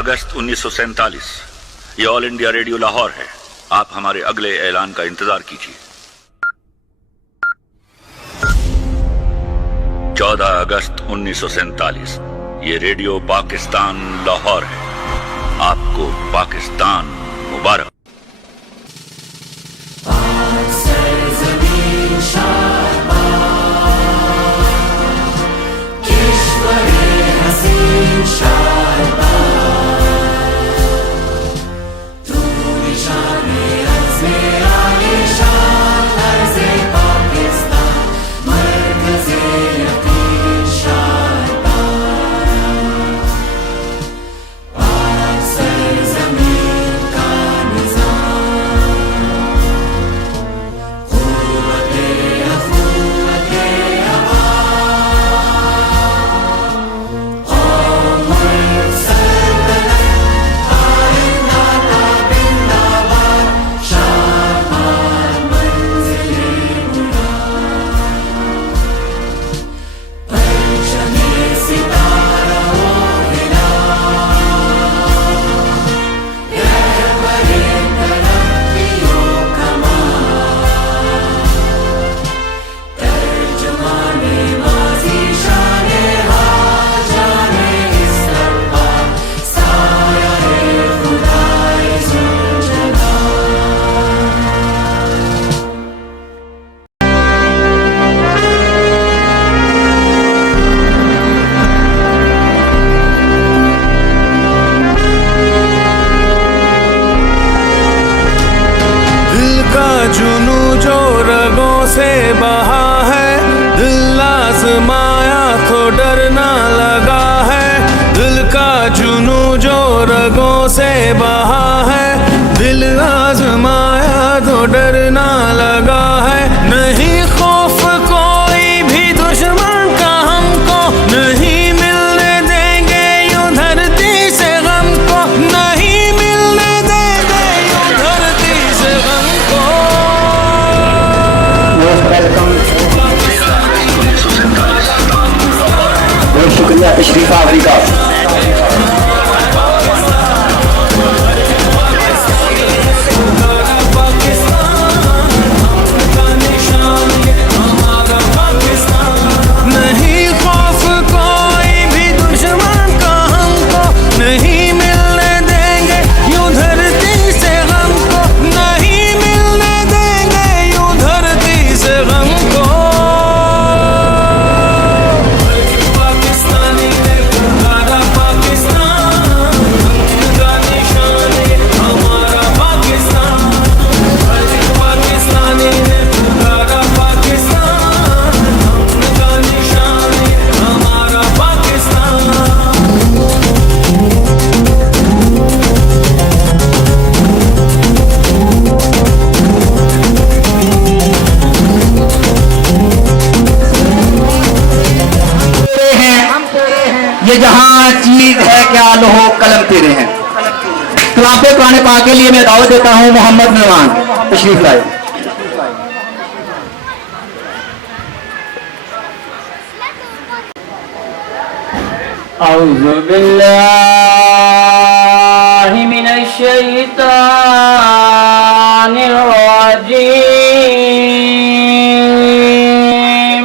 अगस्त 1947 ये all India radio Lahore है। आप हमारे अगले ऐलान का इंतजार कीजिए। 14 अगस्त 1947 ये रेडियो पाकिस्तान लाहौर है। आपको पाकिस्तान मुबारक। का जुनू जो रगों से बहा है, दिल आजमाया तो डरना लगा है। दिल का जुनू जो रगों से बहा है, दिल आजमाया तो डरना लगा है। नहीं खौफ कोई भी दुश्मन का हमको, नहीं मिलने देंगे यूं धरती से गम को, नहीं मिलने देंगे यूं धरती से गम को। बहुत शुक्रिया तशरीफ आवरी का। नहीं खौफ कोई भी दुश्मन का हमको, नहीं मिलने देंगे यूं धरती से गम को, नहीं मिलने देंगे यूं धरती से गम को। पाकिस्तानी ने पुकारा पाकिस्तान, का निशान ये हमारा पाकिस्तान। पाकिस्तानी ने पुकारा पाकिस्तान, का निशान ये हमारा पाकिस्तान। ये जहां चीज है क्या लोहो कलम तेरे हैं। खिलाफे कुरान पाक के लिए मैं दावत देता हूं मोहम्मद मेहमान तशरीफ लाए। औज़ु बिल्लाहि मिनश शैतानिर रजीम।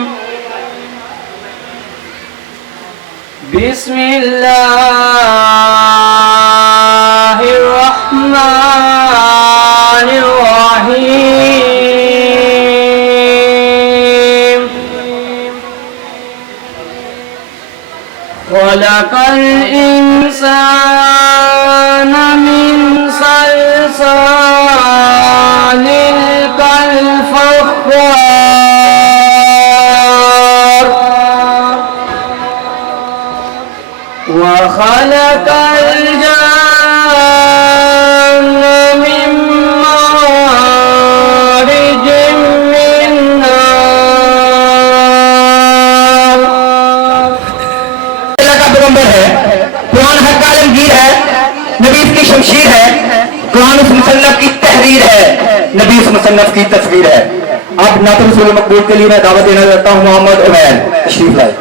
बिस्मिल्लाहिर रहमानिर रहीम। खलक़ल इंसान मिन सलसालिल कल-फ़ख़्ख़ार व खलक़ल जन्न मिन मारिजिम मिन नार। का पैगंबर है, कुरान हक का आलमगीर है, नबी की शमशीर है, कुरान उस मुसन्नफ की तहरीर है, नबी उस मुसन्नफ की तस्वीर है। अब नात रसूल मकबूल के लिए मैं दावत देना चाहता हूँ मोहम्मद उमैर तशरीफ लाए।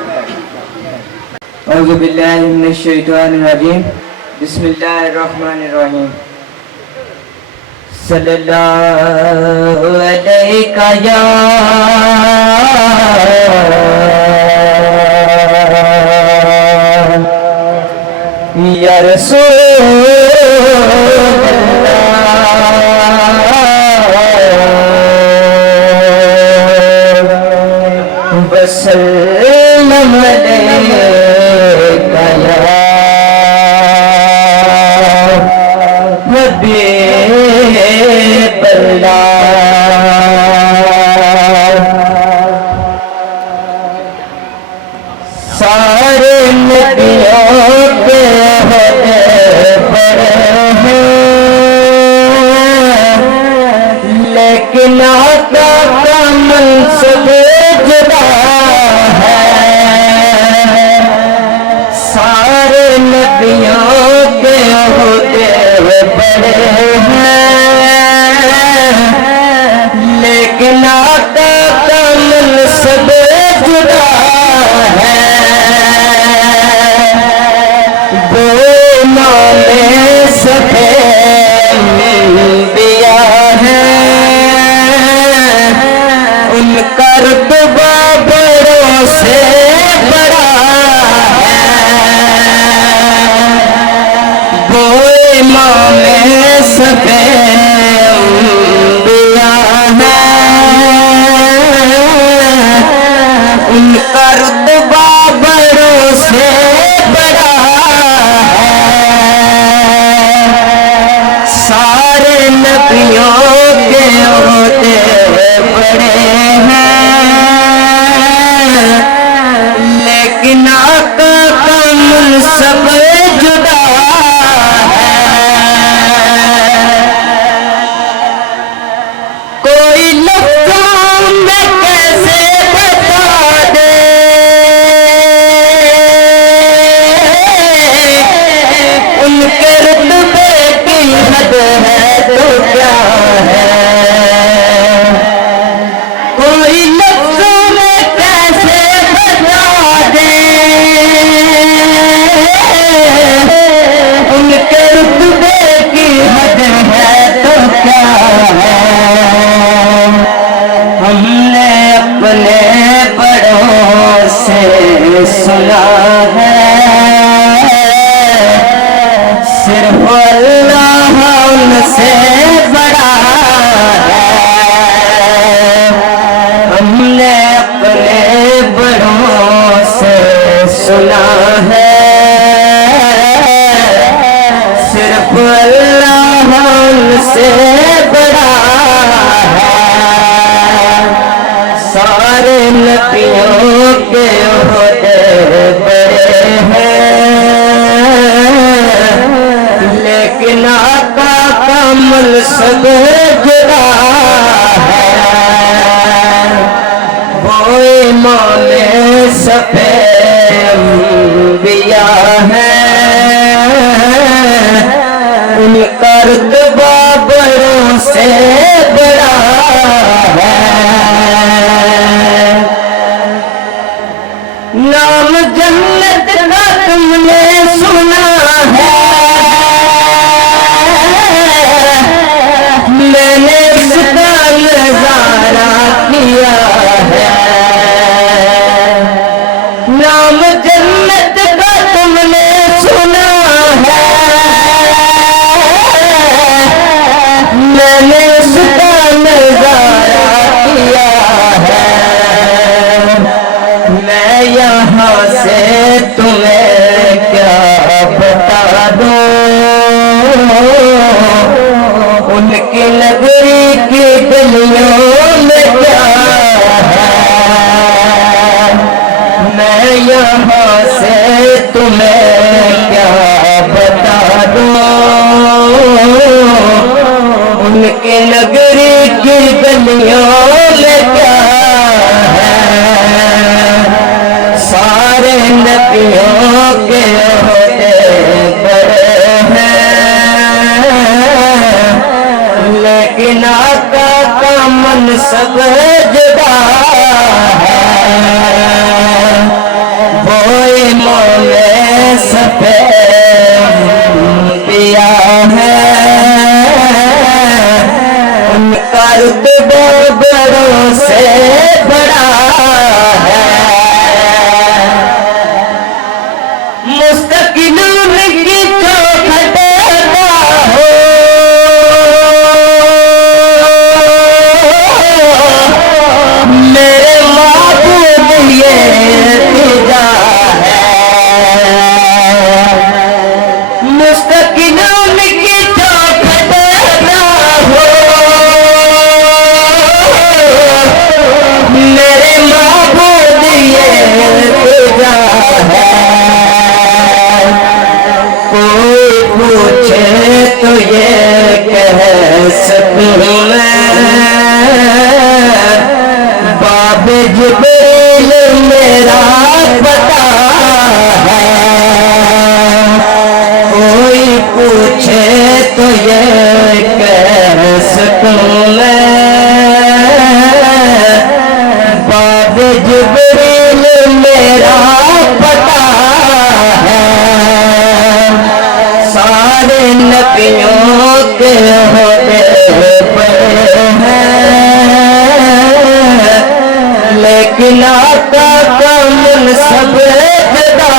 औज़ु बिल्लाहि मिनश शैतानिर रजीम। बिस्मिल्लाहिर रहमानिर रहीम। सल्लल्लाहु अलैका या रसूलल्लाह वसल्लम अलैका या हबीबल्लाह। सारे नबियों के होते बड़े हैं, लेकिन आका का मनसब जुदा है। सारे नबियों के होते बड़े हैं, लेकिन आका का मनसब जुदा है। दोनों में सफेद दिया है, उनका बड़े हैं, लेकिन आका का मुनसब जुदा है। कोई लफ्ज़ों में कैसे बता दे उनके रुतबे की हद है तो क्या है। कोई लफ्ज़ों में कैसे बता दे उनके रुतबे की हद है तो क्या है। हमने अपने बड़ों से सुना है, सिर्फ अल्लाह उनसे बड़ा है। हमने अपने बड़ों से सुना है, सिर्फ अल्लाह उनसे बड़ा है। सारे नबियों के ओहदे बड़े हैं, लेकिन आका का मुनसब जुदा है। वो इमाम सफे अंबिया है, उनका रुतबा बड़ों से बड़ा है। नाम जन्नत का तुमने सुना है, मैंने उसका नजारा किया है। नाम जन्नत का तुमने सुना है, मैंने उसका नजारा किया है। मैं यहाँ से तुम्हें क्या बता दूं, उनकी नगरी की गलियों में क्या है। मैं यहाँ से तुम्हें क्या बता दूं, उनकी नगरी की गलियों में क्या है। सारे नबियों के होते बड़े हैं, लेकिन आका का मनसब जुदा है। वो इमाम सफे अंबिया है, उनका रुतबा बड़ों से बड़ा है। मुस्तकिल उनकी चौखट अदा हो, मेरे माबूद ये इल्तिजा है। मुस्तकिल उनकी चौखट अदा हो, मेरे माबूद ये इल्तिजा है। कोई पूछे तो ये कह सकूं मैं, बाब जिब्रील मेरा पता है। कोई पूछे तो ये कह सकूं मैं, बाब जिब्रील मेरा पता है। सारे नबियों के होते बड़े हैं, लेकिन आका का मुनसब जुदा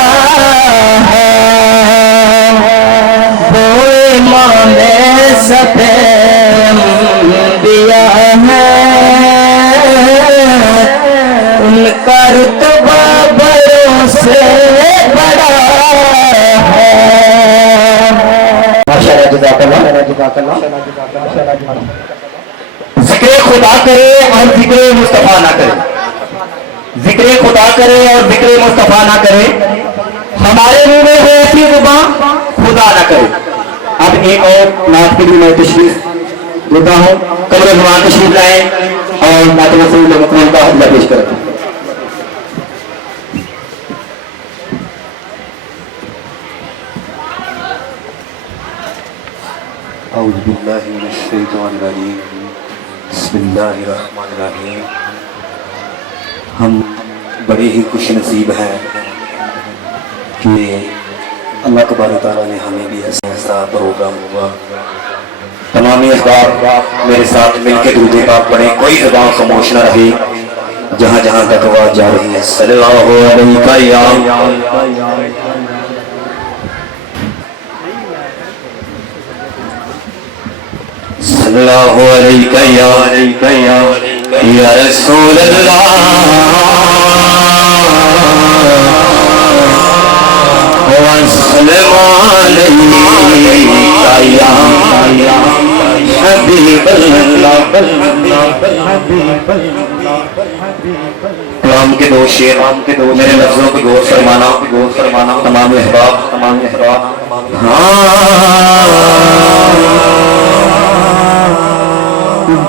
है। वो इमाम सफे अंबिया है, उनका रुतबा बड़ों से बड़ा है। जिक्र खुदा करे और जिक्र मुस्तफा ना करे, जिक्र खुदा करे और जिक्र मुस्तफा ना करे, हमारे मुंह में हो ऐसी जुबान खुदा ना करे। अब एक और नात के लिए मैं तशरीफ देता हूँ, कमर जुबान तशरीफ लाए और नात रसूल मकबूल का हल्ला पेश करते हैं। औज़ु बिल्लाहि मिनश शैतानिर रजीम, बिस्मिल्लाहिर रहमानिर रहीम। हम बड़े ही खुश नसीब हैं कि अल्लाह तबारक तआला ने हमें भी ऐसा प्रोग्राम हुआ। तमाम अहबाब मेरे साथ मिलकर दूध पाक पढ़े, कोई ज़बान खामोश न रहे, जहाँ जहाँ तक आवाज़ जा रही है। सल्लल्लाहु अलैहि या सल्लल्लाहु अलैहि या रसूल अल्लाह व सल्लल्लाहु अलैहि या हबीब अल्लाह। कलाम के दो शेर मेरे लफ्जों को गौर फरमाना तमाम अहबाब।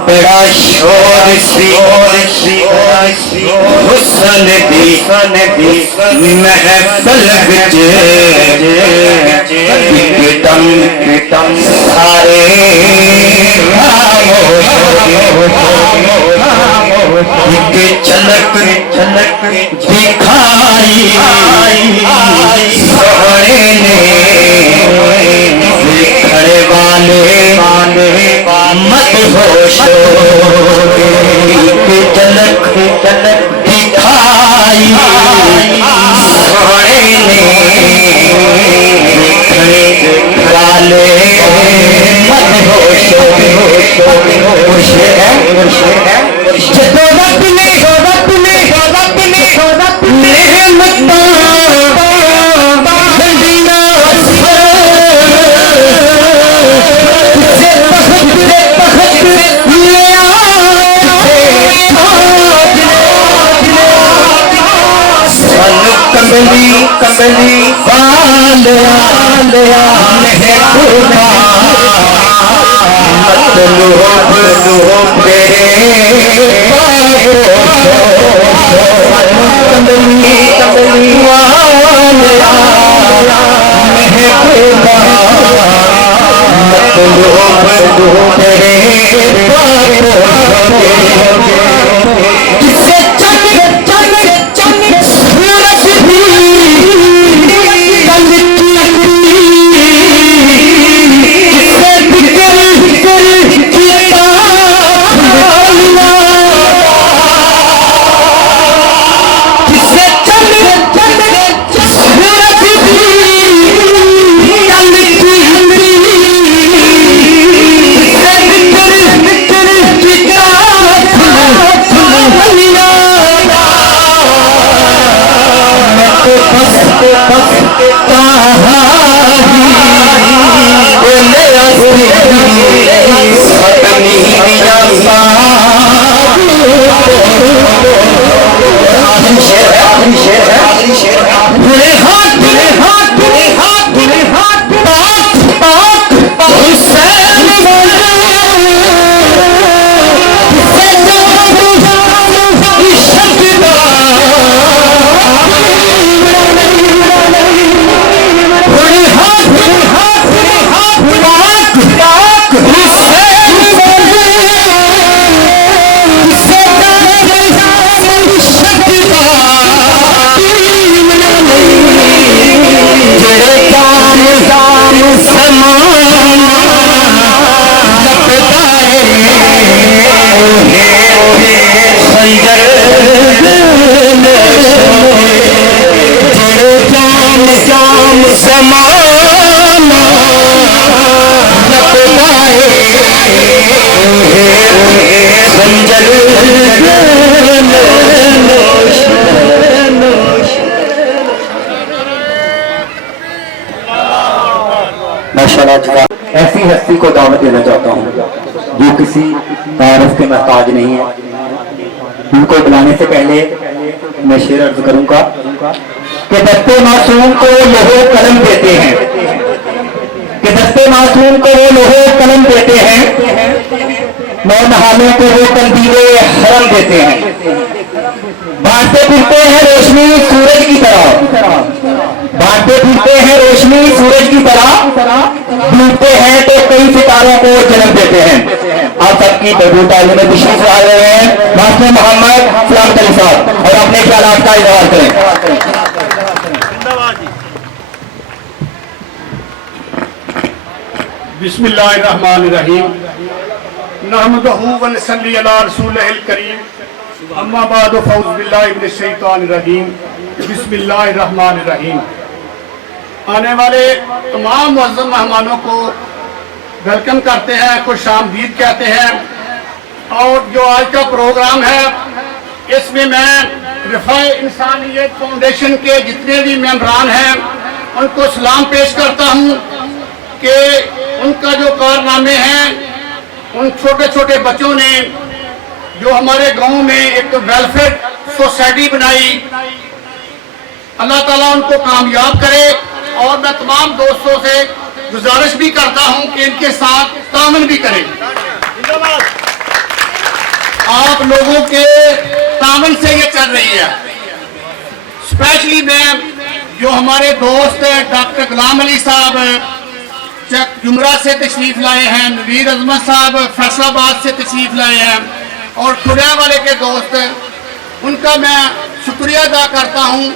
बड़ा शोर सी हुस्न दी महफिल विच एकदम सारे एक झलक दिखाई सोहरे ने खड़े वाले मत होश झलक दिखाई सोहरे ने खड़े वाले मत होश कमली बांधिया मतलब ऐसी हस्ती को दावत देना चाहता हूँ जो किसी तारफ के मोहताज नहीं है। उनको बुलाने से पहले मैं शेर अर्ज करूंगा कि दस्ते मासूम को लोहे कलम देते हैं, कि दस्ते मासूम को वो लोहे कलम देते हैं, नौ नहाने को वो कंदीले हरम देते हैं। बांटते फिरते हैं रोशनी सूरज की तरह, बांटते फिरते हैं रोशनी सूरज की तरह, डूबते हैं तो कई सितारों को जन्म देते हैं। आप सबकी बदबू ताली में तशरीफ ला रहे हैं मास्टर मोहम्मद सलामत अली साहब, और अपने ख्यालात का इजहार करें। बिस्मिल्लाहिर्रहमानिर्रहीम, नहमदुहु व नसल्ली अला रसूलिहिल करीम, अम्मा बाद, फौज़ बिल्लाहि मिनश शैतानिर रजीम, बिस्मिल्लाहिर्रहमानिर्रहीम। आने वाले तमाम मुअज़्ज़म मेहमानों को वेलकम करते हैं, खुश आमदीद कहते हैं। और जो आज का प्रोग्राम है, इसमें मैं रिफ़ाए इंसानियत फाउंडेशन के जितने भी मेंबरान हैं उनको सलाम पेश करता हूँ कि उनका जो कारनामे हैं, उन छोटे छोटे बच्चों ने जो हमारे गांव में एक वेलफेयर सोसाइटी बनाई, अल्लाह ताला उनको कामयाब करे। और मैं तमाम दोस्तों से गुजारिश भी करता हूं कि इनके साथ तामन भी करें। आप लोगों के तामन से ये चल रही है। स्पेशली मैं जो हमारे दोस्त डॉक्टर गुलाम अली साहब जुमरा से तशरीफ लाए हैं, नवीद अजमत साहब फैसलाबाद से तशरीफ लाए हैं, और खुदा वाले के दोस्त, उनका मैं शुक्रिया अदा करता हूं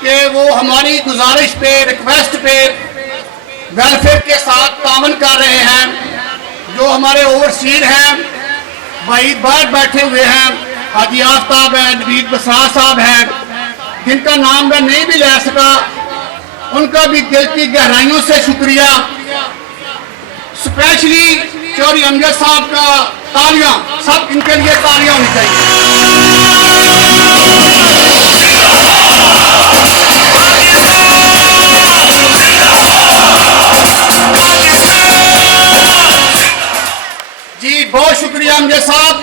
कि वो हमारी गुजारिश पे, रिक्वेस्ट पे वेलफेयर के साथ तामन कर रहे हैं। जो हमारे ओवरसीर हैं भाई बाहर बैठे हुए हैं, हाजी आफ्ताब है, नवीद बसरा साहब हैं, जिनका नाम मैं नहीं भी ले सका, उनका भी दिल की गहराइयों से शुक्रिया। स्पेशली चौधरी अमजद साहब का तालियां, सब इनके लिए तालियां होनी चाहिए। जी बहुत शुक्रिया अमजद साहब।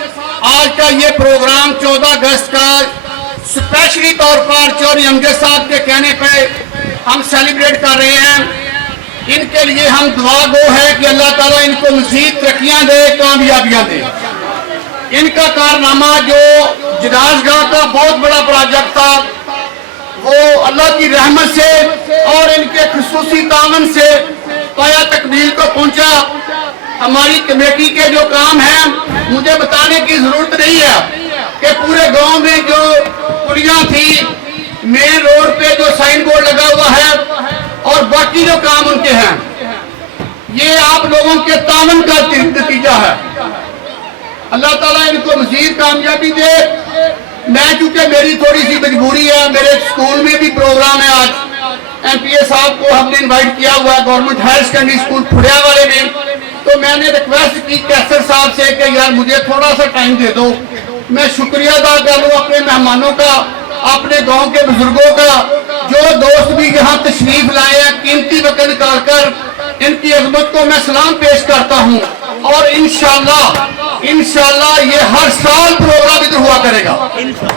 आज का ये प्रोग्राम 14 अगस्त का स्पेशली तौर पर चौधरी अमजद साहब के कहने पे हम सेलिब्रेट कर रहे हैं। इनके लिए हम दुआ गो है कि अल्लाह ताला इनको मज़ीद तरक्कियां दे, कामयाबियां दे। इनका कारनामा जो जनाज़गाह का बहुत बड़ा प्रोजेक्ट था, वो अल्लाह की रहमत से और इनके खुसूसी तावन से पाया तकमील को पहुंचा। हमारी कमेटी के जो काम हैं, मुझे बताने की जरूरत नहीं है कि पूरे गांव में जो पुलियां थी, मेन रोड पे जो साइन बोर्ड लगा हुआ है, और बाकी जो काम उनके हैं, ये आप लोगों के तावन का नतीजा है। अल्लाह ताला इनको मज़ीद कामयाबी दे। मैं चूंकि मेरी थोड़ी सी मजबूरी है, मेरे स्कूल में भी प्रोग्राम है आज, MPA साहब को हमने इन्वाइट किया हुआ है, गवर्नमेंट हायर सेकेंडरी स्कूल फुड़िया वाले में, तो मैंने रिक्वेस्ट की कैसर साहब से कि यार मुझे थोड़ा सा टाइम दे दो, मैं शुक्रिया अदा करूँ अपने मेहमानों का, अपने गांव के बुजुर्गों का, जो दोस्त भी यहाँ तशरीफ लाए हैं, कीमती वक्त निकाल कर, इनकी अजमत को मैं सलाम पेश करता हूँ। और इंशाल्लाह ये हर साल प्रोग्राम इधर हुआ करेगा।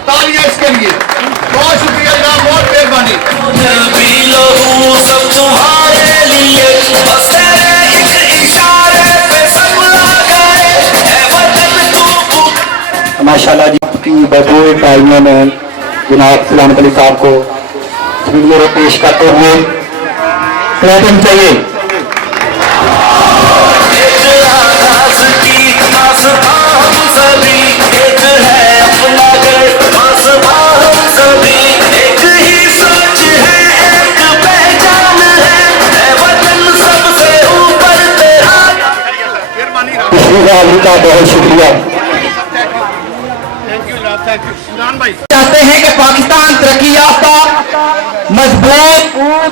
तालियां इसके लिए। बहुत शुक्रिया जनाब, बहुत मेहरबानी। माशाल्लाह जी की भरपूर तालियों में जनाब सलामत अली साहब को वीडियो पेश करते हुए क्लैपिंग चाहिए। का बहुत शुक्रिया। चाहते हैं कि पाकिस्तान तरक्की याफ्ता, मजबूत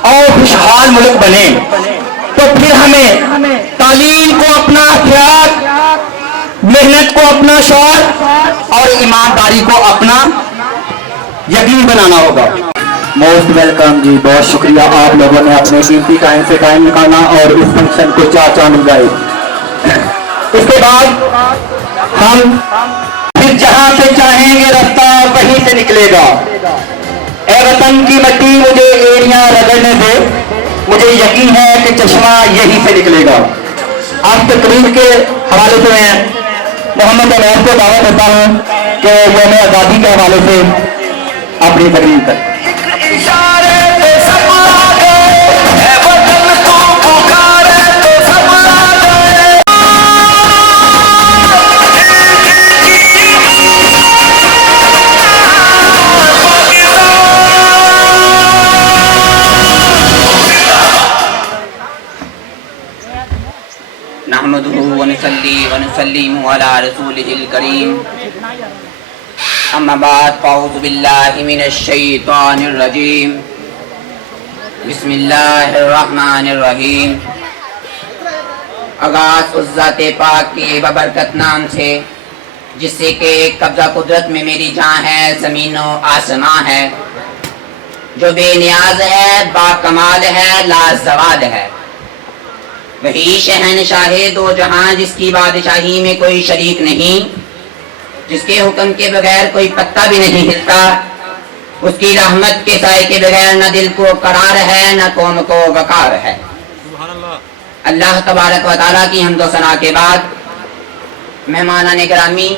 और खुशहाल मुल्क बने, तो फिर हमें तालीम को अपना हथियार, मेहनत को अपना शौक और ईमानदारी को अपना यकीन बनाना होगा। मोस्ट वेलकम जी, बहुत शुक्रिया आप लोगों ने अपने कीमती टाइम से टाइम निकाला और इस फंक्शन को चार चांद लगाए। इसके बाद हम फिर जहां से चाहेंगे रास्ता वहीं से निकलेगा। ए वतन की मट्टी मुझे एड़ियां रगड़ने से, मुझे यकीन है कि चश्मा यहीं से निकलेगा। आप तकरीर के हवाले से मैं मोहम्मद अनैस को दावत देता हूं कि यौम आज़ादी के हवाले से अपनी तकरीर करें। नहमदुहु व नुसल्ली व नुसल्लिमु अला रसूलिहिल करीम। अम्मा बाद फ़अऊज़ु बिल्लाहि मिनश शैतानिर रजीम। बिस्मिल्लाहिर रहमानिर रहीम। आगाज़ उस ज़ाते पाक के बबरकत नाम से जिससे के कब्ज़ा कुदरत में मेरी जान है, ज़मीन व आसमां है, जो बेनियाज है, बाकमाल है, लाजवाल है। वही शहनशाहे दो जहां जिसकी बादशाही में कोई शरीक नहीं, जिसके हुक्म के बगैर कोई पत्ता भी नहीं हिलता, उसकी रहमत के साए के बगैर न दिल को करार है न कौम को वकार है। अल्लाह तबारक व तआला की हम्द सना के बाद मेहमानान गिरामी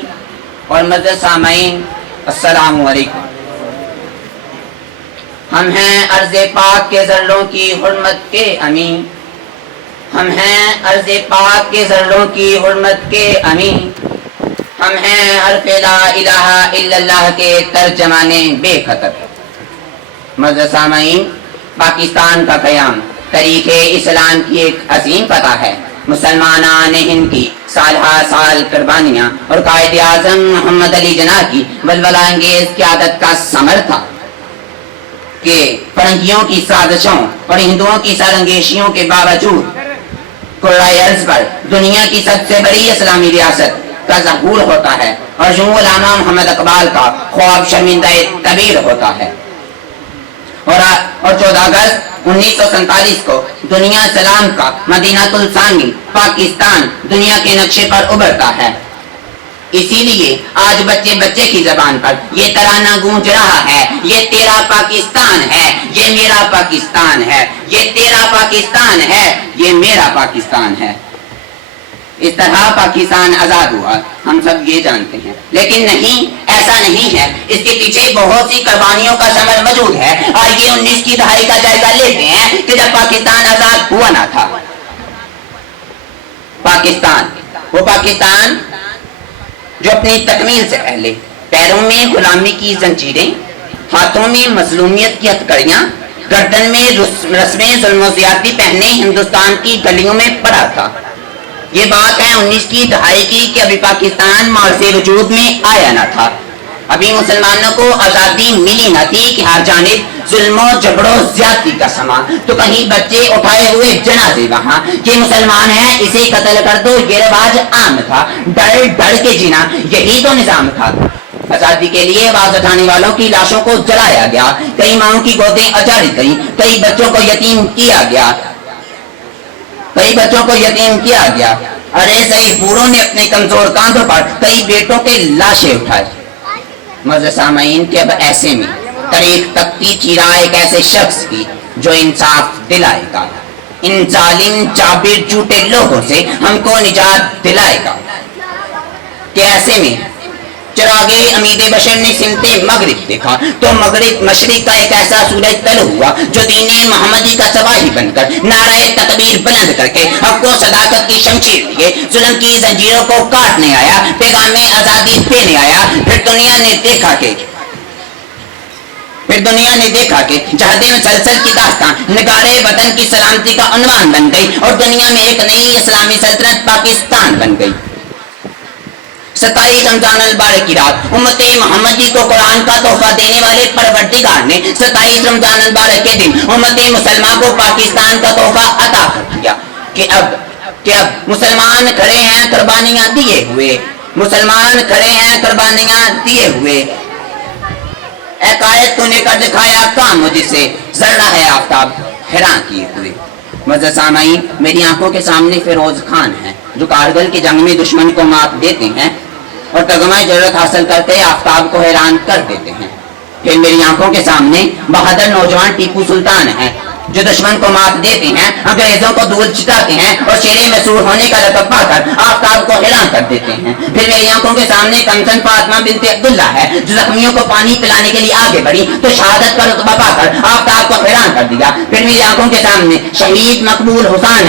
और मज़्ज़िज़ सामईन, अस्सलामु अलैकुम। हम हैं अर्ज़े पाक के ज़र्रों की हुर्मत के अमी, हम हैं अर्ज़े पाक के ज़र्रों की हुर्मत के अमी, हम हैं हर्फ़े ला इलाहा इल्लल्लाह के तर्जमाने बेखतर। मज़्ज़िज़ सामईन, पाकिस्तान का क़याम तरीक़े इस्लाम की एक अज़ीम फ़तह है। मुसलमानान हिंद की सालहा साल कुर्बानियाँ और कायदे आज़म मोहम्मद अली जिन्ना की वलवला अंगेज़ क़यादत का समर था कि फरंगियों की साजिशों और हिंदुओं की सरंगेशियों के बावजूद कुर्राए अर्ज़ पर दुनिया की सबसे बड़ी इस्लामी रियासत का ज़हूर होता है और जुम्मन आमा मोहम्मद इकबाल का ख्वाब शर्मिंदा तबीर होता है। और 14 अगस्त 1947 को दुनिया सलाम का मदीनातुल सानी पाकिस्तान दुनिया के नक्शे पर उभरता है। इसीलिए आज बच्चे बच्चे की जबान पर ये तराना गूंज रहा है, ये तेरा पाकिस्तान है, ये मेरा पाकिस्तान है, ये तेरा पाकिस्तान है, ये मेरा पाकिस्तान है। इस तरह पाकिस्तान आजाद हुआ, हम सब ये जानते हैं, लेकिन नहीं, ऐसा नहीं है। इसके पीछे बहुत सी कुर्बानियों का समर मौजूद है। आइए 19 की दहाई का जायजा लेते हैं कि जब पाकिस्तान आजाद हुआ ना था। पाकिस्तान, वो पाकिस्तान जो अपनी तकमील से पहले पैरों में गुलामी की जंजीरें, हाथों में मजलूमियत की हथकड़ियां, गर्दन में रस्में जुल्म ज़्यादती पहने हिंदुस्तान की गलियों में पड़ा था। ये बात है 19 की दहाई की कि अभी पाकिस्तान मार्ज़े वजूद में आया ना था। अभी मुसलमानों को आज़ादी मिली न थी कि हर जानिब जुल्म जबड़ो ज्यादती का समा, तो कहीं बच्चे उठाए हुए जनाजे वहाँ ये मुसलमान है इसे कत्ल कर दो, ये रिवाज आम था। डर डर के जीना यही तो निजाम था। आजादी के लिए आवाज उठाने वालों की लाशों को जलाया गया, कई माओं की गोदें उजाड़ी गई, कई बच्चों को यतीम किया गया, कई बच्चों को यतीम किया गया। अरे सही बूढ़ों ने अपने कमजोर कांधों पर कई बेटों के लाशें उठाए। मज़्ज़िज़ सामईन के अब ऐसे में तरीक तकती चिरा एक ऐसे शख्स की जो इंसाफ दिलाएगा, इन जालिम जाबिर झूठे लोगों से हमको निजात दिलाएगा। कि ऐसे में चिरागे अमीदे बशर ने सिमते मगरिब देखा तो मगरिब मशरिक का एक ऐसा सूरज तल हुआ जो दीने मोहम्मदी का सवाही बनकर नारे तकबीर बुलंद करके हक को सदाकत की शमशीर लिए जुल्म की जंजीरों को काटने आया, पैगामे आजादी देने आया। फिर दुनिया ने देखा कि जहदे मुसलसल की दास्तान निगारे वतन की सलामती का उन्वान बन गई और दुनिया में एक नई इस्लामी सल्तनत पाकिस्तान बन गई। 27 रमजान अल बारह की रात उम्मत मोहम्मदी को कुरान का तोहफा देने वाले परवरदिगार ने 27 रमजान अल बारह के दिन उम्मत मुसलमान को पाकिस्तान का तोहफा अता कर दिया कि अब मुसलमान खड़े हैं कुर्बानियां दिए हुए, मुसलमान खड़े हैं कुर्बानियां दिए हुए। एकाएक तूने कर दिखाया काम मुझसे जर्रा है आफ्ताब हैरान किए हुए। मज़्ज़िज़ सामईन, मेरी आंखों के सामने फिरोज खान है जो कारगिल की जंग में दुश्मन को मात देते हैं और तगमा जरूरत हासिल करके आफ्ताब को हैरान कर देते हैं। फिर मेरी आंखों के सामने बहादुर नौजवान टीपू सुल्तान है, जो दुश्मन को मात देते हैं, अंग्रेजों को दूर चिताते हैं और शेरे मशहूर होने का लक़ब पाकर आफ्ताब को हैरान कर देते हैं। फिर मेरी आंखों के सामने कंचन फातिमा बिनते अब्दुल्ला है, जो जख्मियों को पानी पिलाने के लिए आगे बढ़ी तो शहादत का रुतबा पाकर आफ्ताब को हैरान कर दिया। फिर मेरी आंखों के सामने शहीद मकबूल हुसैन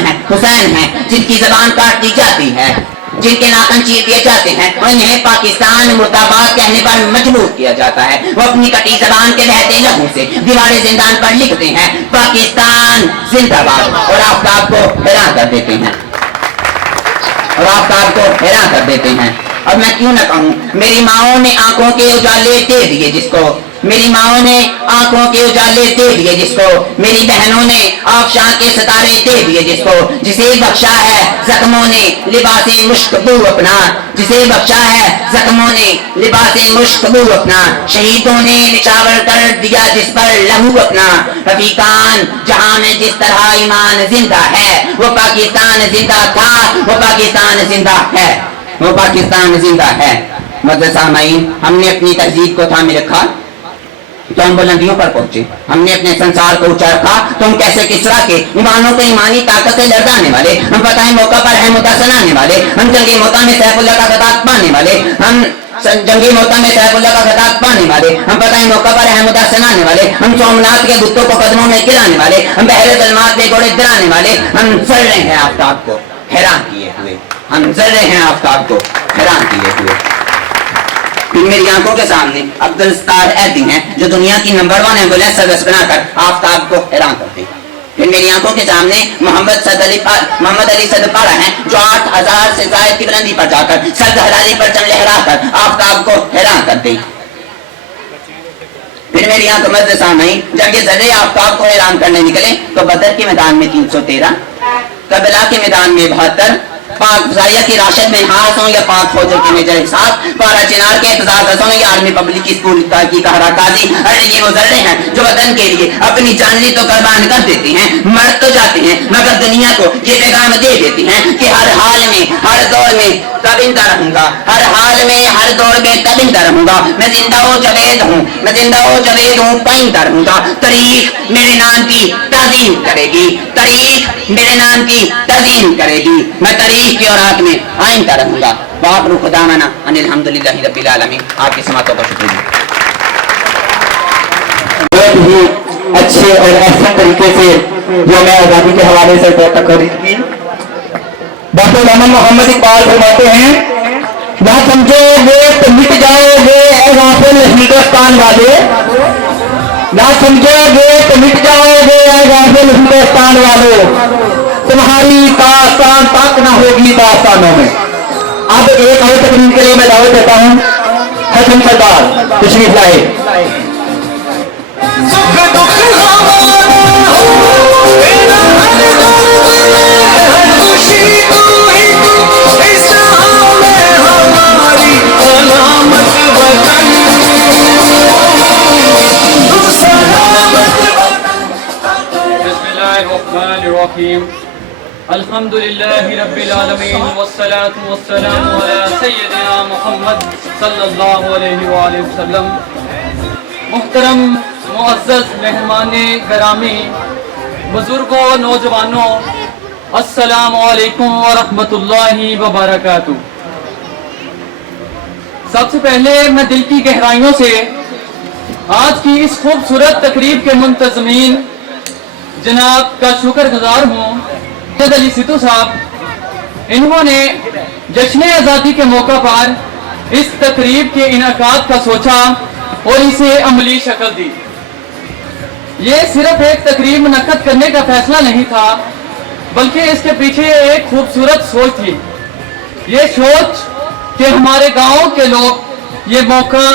है, जिनकी जबान काट दी जाती है, जिनके नाखून चीर दिए जाते हैं, उन्हें पाकिस्तान मुर्दाबाद कहने पर मजबूर किया जाता है। वो अपनी कटी जबान के बहते लहू से दीवारे जिंदान पर लिखते हैं पाकिस्तान जिंदाबाद, और आफ्ताब को हैरान कर देते हैं, अब मैं क्यों न कहूं, मेरी माओ ने आंखों के उजाले दे दिए जिसको, मेरी माओ ने आंखों के उजाले दे दिए जिसको, मेरी बहनों ने आबशां के सितारे दे दिए जिसको, जिसे बख्शा है जख्मों ने लिबासे मुश्कबू अपना, जिसे बख्शा है जख्मों ने लिबासे मुश्कबू अपना, शहीदों ने निछावर कर दिया जिस पर लहू अपना। रफीकान जहां में जिस तरह ईमान जिंदा है, वो पाकिस्तान जिंदा था, वो पाकिस्तान जिंदा है, वो पाकिस्तान जिंदा है। मदरसा सामाईन, हमने अपनी तहजीब को थामे रखा तो हम बुलंदियों पर पहुंचे, हमने अपने संसार को ऊंचा रखा तो हम कैसे किसरा के ईमानों को ईमानी ताकत से लड़ाने वाले, हम फतह मौका पर है मुतासनाने वाले, हम जंगी मौका में सैफुल्लाह का खिताब पाने वाले, हम जंगी मौका में सैफुल्लाह का खिताब पाने वाले, हम फतह मौका पर है मुतासनाने वाले, हम सोमनाथ के बुतों को कदमों में गिराने वाले, हम बहरे सलमात के घोड़े गिराने वाले, हम चल रहे हैं आफ्ताब को हैरान किए हुए, हम चल रहे हैं आफ्ताब को हैरान किए हुए। फिर मेरी आंखों के सामने अब्दुल सत्तार ऐदी हैं, जो दुनिया की नंबर 1 एम्बुलेंस सर्विस बनाकर आफ्ताब को हैरान करते हैं। फिर मेरी आंखों के सामने मोहम्मद अली सदपाड़ा हैं, जो 8000 से ज्यादा की बुलंदी पर जाकर सर्द हलाली परचम लहराकर आफ्ताब को हैरान करते हैं। फिर मेरी आंखों में सामने जब ये जर्रे आफ्ताब को हैरान करने निकले तो बदर के मैदान में 313, कबला के मैदान में 72, पाक फजाइया की राशद में हास हो या पाक फौजों के मेजर हिसाब, पारा चिनार के इंतजार हो या आर्मी पब्लिक स्कूल की कहरा काजी, अरे ये वो जर्रे हैं जो वतन के लिए अपनी जान तो कुर्बान कर देते हैं, मर तो जाते हैं मगर दुनिया को ये पैगाम दे देते हैं कि हर हाल में हर दौर में तबिंदा रहूंगा, हर हाल में हर दौर में तबिंदा रहूंगा, मैं जिंदा हो जवेद हूँ, मैं जिंदा हो जवेद हूँ, पाइंदा रहूंगा, तारीख मेरे नाम की ताज़ीम करेगी, तारीख मेरे नाम की ताज़ीम करेगी, मैं तारीख की औरात में आइंदा रहूंगा। वाक़िरु खुदामना अनिल हम्दुलिल्लाहि रब्बिल आलमीन। आपकी समातों का शुक्रिया। बहुत ही अच्छे और ऐसे तरीके से जो मैं आजादी के हवाले से तकरीर की। डॉक्टर रहमान मोहम्मद इकबाल फरमाते हैं, ना समझोगे तो मिट जाओगे ऐ गाफिल हिंदुस्तान वाले, ना समझोगे तो मिट जाओगे ऐ गाफिल हिंदुस्तान वालों, तुम्हारी दास्तान तक ना होगी दास्तानों में। अब एक और तकरीर के लिए मैं दावत देता हूँ हसन सरदार तशरीफ लाए। अल्हम्दुलिल्लाहि रब्बिल आलमीन वस्सलातु वस्सलामु अला सय्यिदिना मुहम्मद सल्लल्लाहु अलैहि वसल्लम। मुहतरम मुअज़्ज़ज़ मेहमाने गिरामी, बुजुर्गों, नौजवानों, अस्सलामु अलैकुम व रहमतुल्लाहि व बरकातुहू। सबसे पहले मैं दिल की गहराइयों से आज की इस खूबसूरत तकरीब के मुंतज़मीन जनाब का शुक्रगुजार हूँ, अली सिद्धू साहब। इन्होंने जश्न आज़ादी के मौका पर इस तकरीब के इनकाद का सोचा और इसे अमली शक्ल दी। ये सिर्फ एक तकरीब मुनक्कद करने का फैसला नहीं था, बल्कि इसके पीछे एक खूबसूरत सोच थी। ये सोच कि हमारे गांव के लोग ये मौका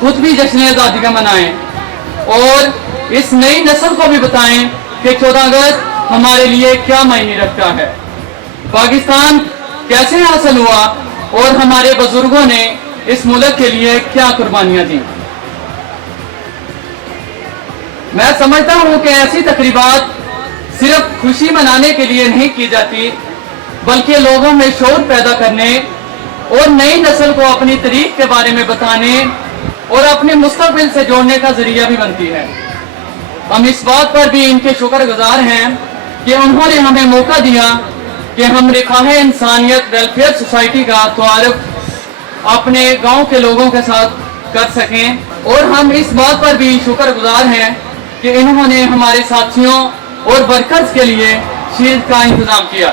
खुद भी जश्न आज़ादी का मनाएं और इस नई नस्ल को भी बताएं कि 14 अगस्त हमारे लिए क्या मायने रखता है, पाकिस्तान कैसे हासिल हुआ और हमारे बुजुर्गों ने इस मुल्क के लिए क्या कुर्बानियां दी। मैं समझता हूं कि ऐसी तकरीबात सिर्फ खुशी मनाने के लिए नहीं की जाती, बल्कि लोगों में शौर पैदा करने और नई नस्ल को अपनी तरीक के बारे में बताने और अपने मुस्तकबिल से जोड़ने का जरिया भी बनती है। हम इस बात पर भी इनके शुक्रगुजार हैं कि उन्होंने हमें मौका दिया कि हम रिखाह इंसानियत वेलफेयर सोसाइटी का तारुफ अपने गांव के लोगों के साथ कर सकें। और हम इस बात पर भी शुक्रगुजार हैं कि इन्होंने हमारे साथियों और वर्कर्स के लिए शील्ड का इंतजाम किया।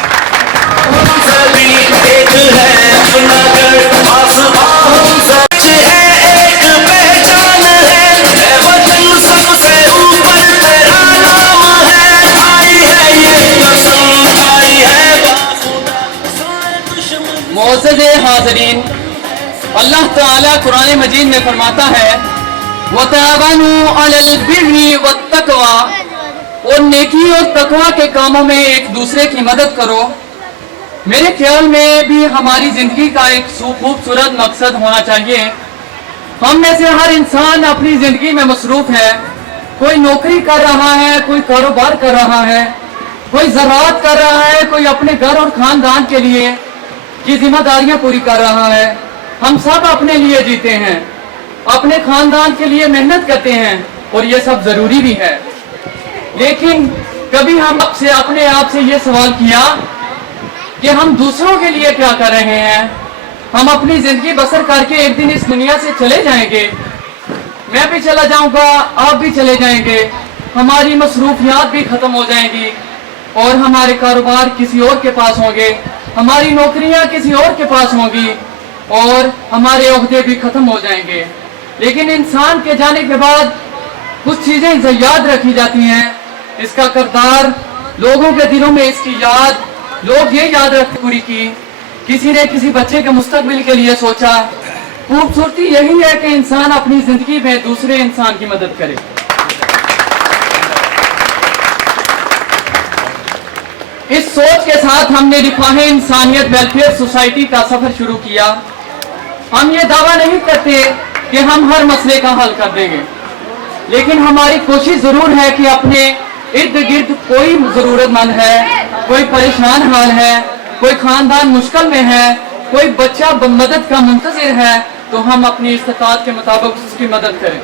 मोअज़्ज़ज़े हाज़रीन, अल्लाह ताला कुरान मजीद में फरमाता है वतआवनु अलल बिर्रि वत्तक़वा, और नेकी और तकवा के कामों में एक दूसरे की मदद करो। मेरे ख्याल में भी हमारी जिंदगी का एक खूबसूरत मकसद होना चाहिए। हम में से हर इंसान अपनी जिंदगी में मसरूफ है। कोई नौकरी कर रहा है, कोई कारोबार कर रहा है, कोई ज़राअत कर रहा है, कोई अपने घर और खानदान के लिए की जिम्मेदारियां पूरी कर रहा है। हम सब अपने लिए जीते हैं, अपने खानदान के लिए मेहनत करते हैं और ये सब जरूरी भी है। लेकिन कभी हम आपसे अपने आप से ये सवाल किया कि हम दूसरों के लिए क्या कर रहे हैं? हम अपनी जिंदगी बसर करके एक दिन इस दुनिया से चले जाएंगे। मैं भी चला जाऊंगा, आप भी चले जाएंगे, हमारी मसरूफियात भी खत्म हो जाएंगी और हमारे कारोबार किसी और के पास होंगे, हमारी नौकरियां किसी और के पास होंगी और हमारे ओहदे भी खत्म हो जाएंगे। लेकिन इंसान के जाने के बाद कुछ चीजें याद रखी जाती हैं, इसका किरदार, लोगों के दिलों में इसकी याद, लोग ये याद रखते पूरी की, किसी ने किसी बच्चे के मुस्तकबिल के लिए सोचा। खूबसूरती यही है कि इंसान अपनी जिंदगी में दूसरे इंसान की मदद करे। इस सोच के साथ हमने रिखाह इंसानियत वेलफेयर सोसाइटी का सफर शुरू किया। हम ये दावा नहीं करते कि हम हर मसले का हल कर देंगे, लेकिन हमारी कोशिश जरूर है कि अपने इर्द गिर्द कोई जरूरतमंद है, कोई परेशान हाल है, कोई खानदान मुश्किल में है, कोई बच्चा मदद का मुंतजिर है, तो हम अपनी इस्तिताअत के मुताबिक उसकी मदद करें।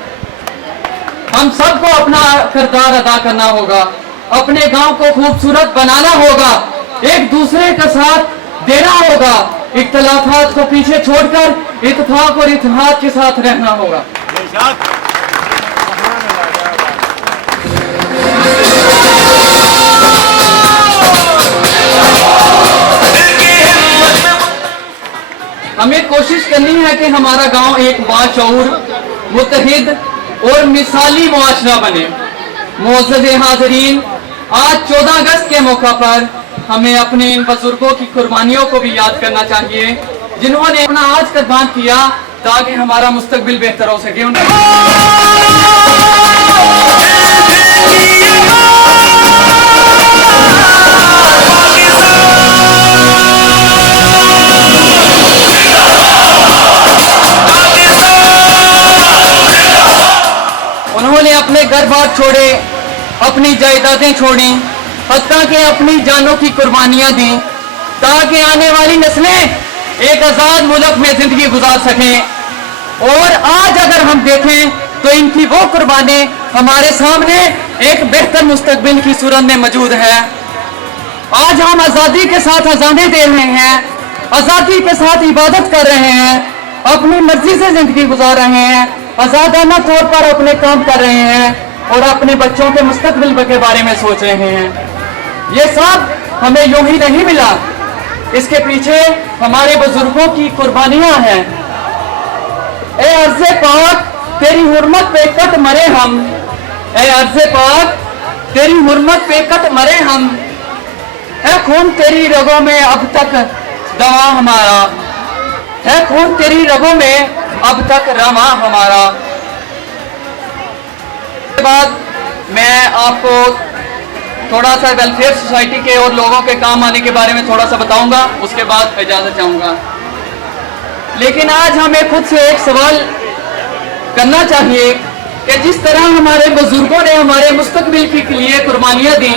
हम सबको अपना किरदार अदा करना होगा, अपने गांव को खूबसूरत बनाना होगा, एक दूसरे का साथ देना होगा, इख्तिलाफात को पीछे छोड़कर इत्तेफाक और इत्तेहाद के साथ रहना होगा। हमें कोशिश करनी है कि हमारा गांव एक बाशऊर, मुत्तहिद और मिसाली मुआशरा बने। मुअज़्ज़ज़े हाज़रीन, आज 14 अगस्त के मौका पर हमें अपने इन बुजुर्गों की कुर्बानियों को भी याद करना चाहिए, जिन्होंने अपना आज कुर्बान किया ताकि हमारा मुस्तकबिल बेहतर हो सके। उन्होंने अपने घर बार छोड़े, अपनी जायदादें छोड़ी, हत्ता कि अपनी जानों की कुर्बानियां दी ताकि आने वाली नस्लें एक आजाद मुल्क में जिंदगी गुजार सकें। और आज अगर हम देखें तो इनकी वो कुर्बानी हमारे सामने एक बेहतर मुस्तकबिल की सूरत में मौजूद है। आज हम आजादी के साथ अज़ानें दे रहे हैं, आजादी के साथ इबादत कर रहे हैं, अपनी मर्जी से जिंदगी गुजार रहे हैं, आजादाना तौर पर अपने काम कर रहे हैं और अपने बच्चों के मुस्तकबिल के बारे में सोच रहे हैं। ये सब हमें यूं ही नहीं मिला, इसके पीछे हमारे बुजुर्गों की कुर्बानियां हैं। ए अर्ज़े पाक तेरी हुर्मत पे कट मरे हम, ए अर्ज़े पाक तेरी हुर्मत पे कट मरे हम, है खून तेरी रगों में अब तक दवा हमारा, है खून तेरी रगों में अब तक रमा हमारा। इसके बाद मैं आपको थोड़ा सा वेलफेयर सोसाइटी के और लोगों के काम आने के बारे में थोड़ा सा बताऊंगा, उसके बाद इजाजत चाहूंगा। लेकिन आज हमें खुद से एक सवाल करना चाहिए कि जिस तरह हमारे बुजुर्गों ने हमारे मुस्तकबिल के लिए कुर्बानियां दी,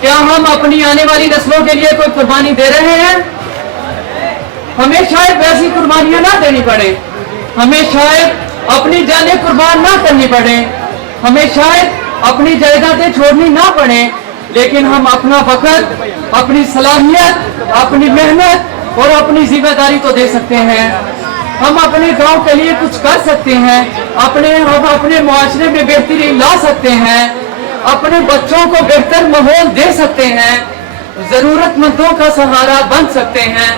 क्या हम अपनी आने वाली नस्लों के लिए कोई कुर्बानी दे रहे हैं? हमें शायद वैसी कुर्बानियां ना देनी पड़े, हमें शायद अपनी जानें कुर्बान ना करनी पड़े, हमें शायद अपनी जायदादें छोड़नी ना पड़े, लेकिन हम अपना वक्त, अपनी सलाहियत, अपनी मेहनत और अपनी जिम्मेदारी तो दे सकते हैं। हम अपने गांव के लिए कुछ कर सकते हैं, हम अपने मुआशरे में बेहतरी ला सकते हैं, अपने बच्चों को बेहतर माहौल दे सकते हैं, जरूरतमंदों का सहारा बन सकते हैं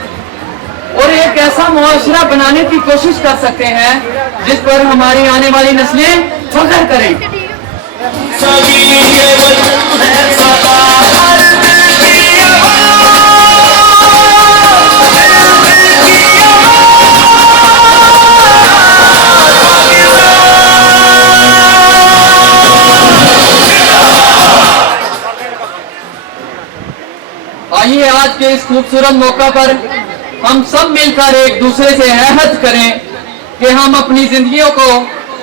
और एक ऐसा मुआशरा बनाने की कोशिश कर सकते हैं जिस पर हमारी आने वाली नस्लें फख्र करें। आइए आज के इस खूबसूरत मौका पर हम सब मिलकर एक दूसरे से अहद करें कि हम अपनी जिंदगियों को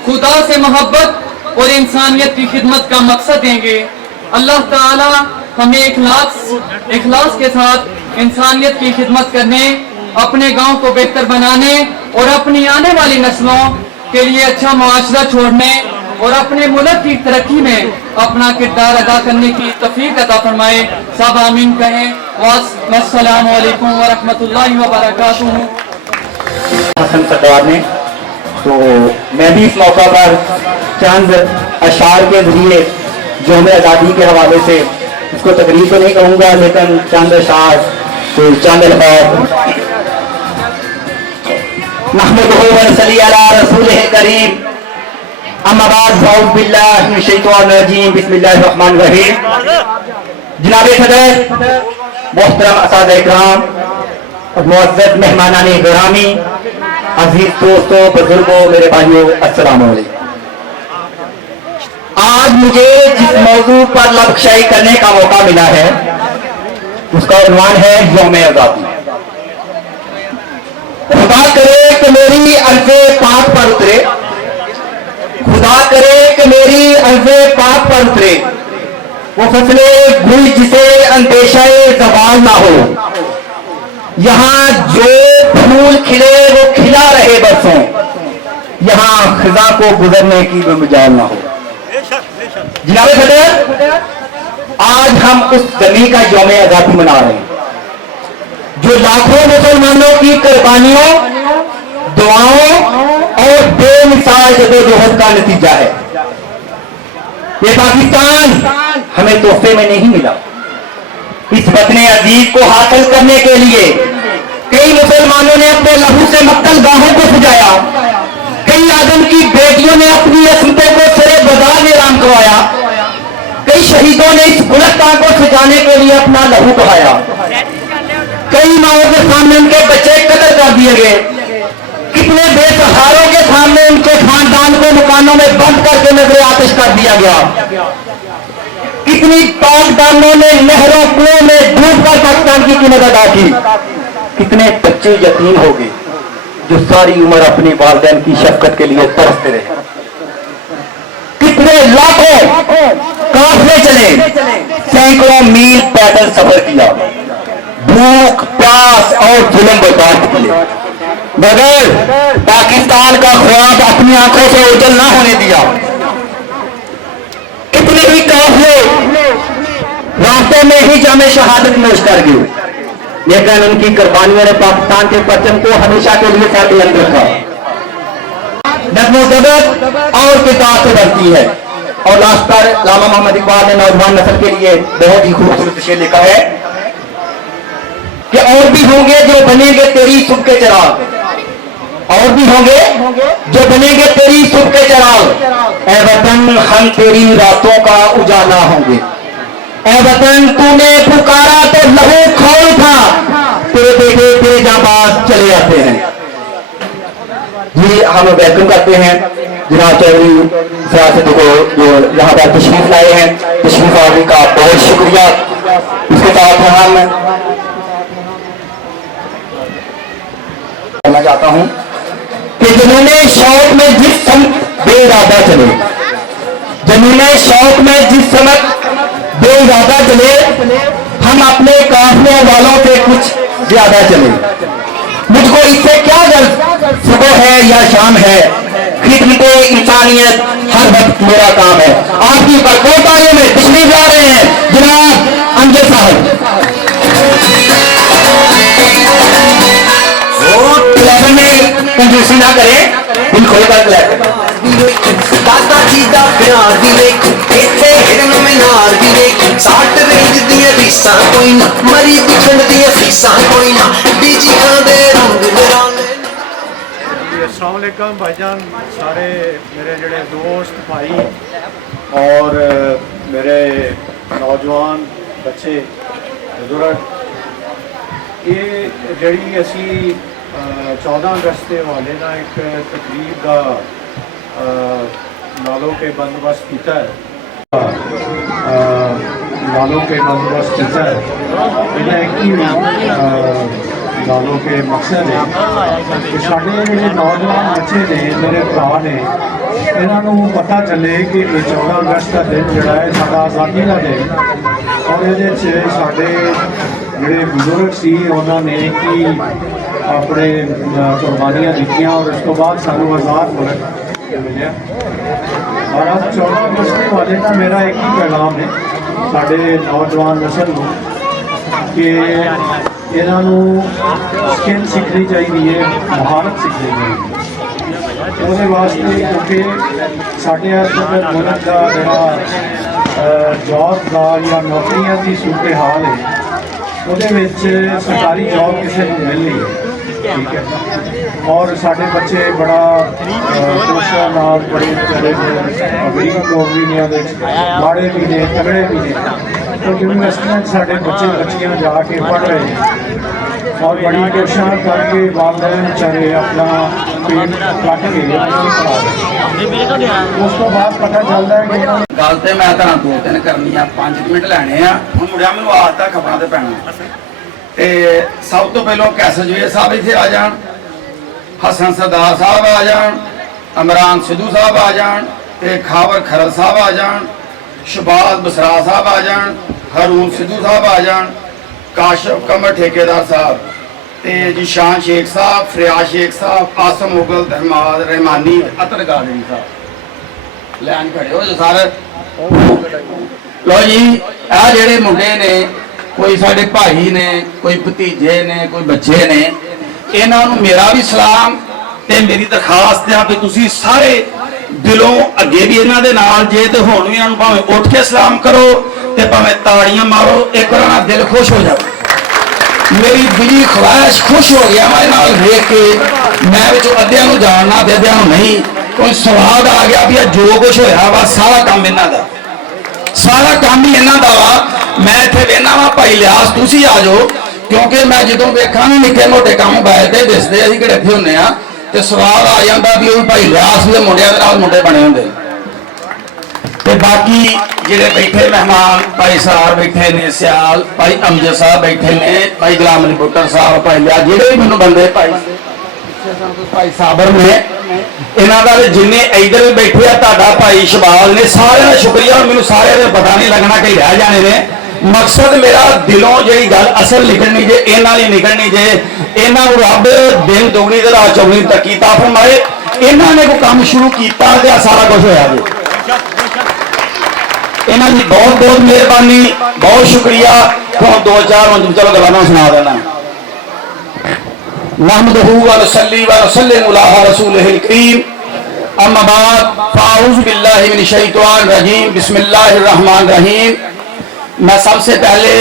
खुदा से मोहब्बत और इंसानियत की खिदमत का मकसद देंगे। अल्लाह ताला हमें इखलास के साथ इंसानियत की खिदमत करने, अपने गांव को बेहतर बनाने और अपनी आने वाली नस्लों के लिए अच्छा मुआशरा छोड़ने और अपने मुल्क की तरक्की में अपना किरदार अदा करने की तौफीक अता फरमाए। सब आमीन कहें। अस्सलामु अलैकुम व रहमतुल्लाहि व बरकातुहू। हसन सरदार ने, तो मैं भी इस मौका पर चंद अशार के जरिए जो हमें आज़ादी के हवाले से, इसको तकरीर तो नहीं कहूँगा, लेकिन चंद अशार, तो चंद अल्फाज नहमदुहू व नसल्ली अला रसूलिहिल करीम, अम्मा बाद, अऊज़ु बिल्लाहि मिनश शैतानिर रजीम, बिस्मिल्लाहिर रहमानिर रहीम। जनाब सदर, मोहतरम असातिज़ा इकराम और मुअज़्ज़ज़ मेहमानान गिरामी, अजीज दोस्तों, बुजुर्गों, मेरे भाइयों, अस्सलाम वालेकुम। आज मुझे जिस मौजू पर लबशाई करने का मौका मिला है उसका उन्वान है यौम आज़ादी। खुदा करे कि मेरी अर्ज़े पाक पर उतरे, खुदा करे कि मेरी अर्ज़े पाक पर उतरे वो फसले गुल जिसे अंदेशाए ज़वाल ना हो। यहाँ जो फूल खिले वो खिला रहे बरसों, यहाँ खिजा को गुजरने की मजाल ना हो। जनाब सदर, आज हम उस जमी का यौम आज़ादी मना रहे हैं जो लाखों मुसलमानों की कुर्बानियों, दुआओं और बेमिसाल जदोजहद का नतीजा है। ये पाकिस्तान हमें तोहफे में नहीं मिला। इस वतने अजीज को हासिल करने के लिए कई मुसलमानों ने अपने लहू से मक्तल गाहों को सजाया, कई आदम की बेटियों ने अपनी असमतों को सिरे बाजार में राम करवाया, कई शहीदों ने इस गुलस्तान को सजाने के लिए अपना लहू बहाया, कई माओं के सामने उनके बच्चे कत्ल कर दिए गए, कितने बेसहारों के सामने उनके खानदान को मकानों में बंद करके नजर आतिश कर दिया गया, कितनी पाकदानों ने नहरों कुओं में डूबकर पाकिस्तान की कीमत अदा की, कितने बच्चे यतीम हो गए जो सारी उम्र अपने वालिदैन की शफकत के लिए तरसते रहे, कितने लाखों काफिले चले, सैकड़ों मील पैदल सफर किया, भूख प्यास और जुल्म बर्दाश्त किए, मगर पाकिस्तान का ख्वाब अपनी आंखों से ओझल ना होने दिया। कितने ही काफिले रास्ते में ही जामे शहादत नोश कर गए, लेकिन उनकी कुर्बानियों ने पाकिस्तान के परचम को हमेशा के लिए सर बुलंद रखा। नज़्म-ओ-ज़ब्त और किताब से बनती है। और लास्ट पर अल्लामा मोहम्मद इकबाल ने नौजवान नस्ल के लिए बहुत ही खूबसूरत शेर लिखा है कि और भी होंगे जो बनेंगे तेरी सुबह के चिराग, और भी होंगे जो बनेंगे तेरी सुबह के चिराग, ऐ वतन हम तेरी रातों का उजाला होंगे, ऐ वतन तूने पुकारा तो लहू खौल था, तेरे बेटे तेरे जाबाज चले आते हैं। जी हम वेलकम करते हैं जनाब चौधरी सियासत को जो यहाँ पर तशरीफ लाए हैं, तशरीफ आने का बहुत शुक्रिया। इसके साथ हम कहना चाहता हूँ कि जिन्होंने शौक में जिस समत बेइरादा चले, जिन्होंने शौक में जिस समत बेइरादा चले, हम अपने काफिले वालों से कुछ ज्यादा चले। मुझको इससे क्या गर्व, सुबह है या शाम है, खिदमत इंसानियत हर वक्त मेरा काम है। आपकी बरकोतारियों में तशरीफ ला रहे हैं जनाब अमजद साहब। क्लैपर में कंजूसी ना करें, दिल खोलकर क्लैपर। दादा जी दा प्यार दी वेख, इत्थे हिरन मीनार दी वेख, 60 रेंज दियां रीसां कोई ना, मरी बिछड़ दियां फीसां कोई ना, डीजी दे रंग बिरंगे। अस्सलाम वालेकुम भाईजान, सारे मेरे जड़े दोस्त भाई और मेरे नौजवान बच्चे बुजुर्ग, ये जड़ी असी 14 अगस्त के हवाले ना एक तकरीब का लालों के बंदोबस्त किया है, लालों के बंदोबस्त किया है। इन्हें एक ही लालों के मकसद है कि साढ़े जो नौजवान बच्चे ने, मेरे भरा ने, इन्हों पता चले कि 14 अगस्त का दिन जोड़ा है साडा आज़ादी का दिन, और ये साढ़े जोड़े बुजुर्ग सी उन्होंने कि अपने कुर्बानियाँ दिखियाँ और उस तो बाद सानू आज़ाद मुल्क मिले। और अब 14 अगस्त के वाले का मेरा एक ही पैगाम है साढ़े नौजवान नस्ल को कि इन्हों स्किल सीखनी चाहिए, महारत सीखनी चाहिए वो वास्ते, क्योंकि साढ़े मुल्क का जोड़ा जॉब का या नौकरियां की सूरत हाल है, वो सरकारी जॉब किसी को मिल नहीं है, ठीक है। और साढ़े बच्चे बड़ा कोशिश और बड़े चले अमीर लोग भी ने, माड़े भी ने, तगड़े भी ने, तो यूनिवर्सिटियां साढ़े बच्चे बच्चियां जाके पढ़ रहे हैं और बड़ी कोशिश करके वालदैन बेचारे अपना पेट कट के उस तो बाद पता चलता है कि गल तो मैं तुहानू 2-3 करनी आ, 5 मिनट लैने आ। हुण मुड़िया मैनूं आदत है खबरां ते पैना, ते सब तो पहलों कैसर जवेद साहब इत्थे आ जाण, हसन सरदार साहब आ जाण, इमरान सिद्धू साहब आ जाण, ते खावर खरल साहब आ जाण, शहबाज बसरा साहब आ जाण, हारून सिद्धू साहब आ जाण, काशिफ कमर ठेकेदार साहब, ते जिशान शेख साहब, फरियाद शेख साहब, आसम मुगल, दहमाद रहमानी, अतर गादरी साहब लैन खड़े हो जो सारे। लो जी, आ जेड़े मुंडे ने, कोई साडे भाई ने, कोई भतीजे ने, कोई बच्चे ने, इन्हां नूं मेरा भी सलाम ते मेरी दरखास्त है कि तुसीं सारे दिलों अगे भी इन्हां दे नाल जे ते हुण भी इन्हां नूं भावें उठ के सलाम करो ते भावें ताड़ियां मारो, एक बार ना दिल खुश हो जाए। मेरी दिली ख्वाहिश खुश हो गया मैं नाल देख के, मैं विच अद्धियां नूं जानना ते अद्धियां नूं नहीं, कोई स्वाद आ गया भी जो कुछ होया वा सारा काम इन्हां दा, सारा काम ही इन्हां दा वा। मैं इत्थे वेखना वा भाई लिहाज तुसीं आ जाओ, क्योंकि मैं जदों वेखां ना निक्के मोटे काम बाहर ते दिसदे असीं किहड़े इत्थे हुंदे आ, ते स्वाद आ जांदा भी ओह भाई लिहाज दे मुंडियां दे नाल मुंडे बने हुंदे। ते बाकी जिहड़े बैठे मेहमान, भाई साहब बैठे ने सियाल, भाई अमजद साहब बैठे ने, भाई गुलाम अली भुट्टर साहब, भाई लिया जिहड़े भी मैनूं बंदे भाई साबर ने, इन्हां दा जिन्ने इधर बैठे आ, तुहाडा भाई शहबाज ने, सारे का शुक्रिया। मैनूं सारे दा पता नहीं लगना कि रह जाने ने। मकसद मेरा दिलों जी गल असल निकलनी जे, इन्हां दी निकलनी जे, इन्हां नूं रब दिन दुगनी ते रात चौगनी तरक्की ता फरमाए। इन्हां ने कोई काम शुरू किया ते सारा कुछ होया जी। इन्हां दी बहुत बहुत मेहरबानी, बहुत शुक्रिया। हुण 2-4 चलो गल्लां सुना देना। नहमदुहु व नसल्ली व नसल्लिमु अला रसूलिहिल करीम, अम्मा बाद, फ़अऊज़ु बिल्लाहि मिनश शैतानिर रजीम, बिस्मिल्लाहिर रहमानिर रहीम। मैं सबसे पहले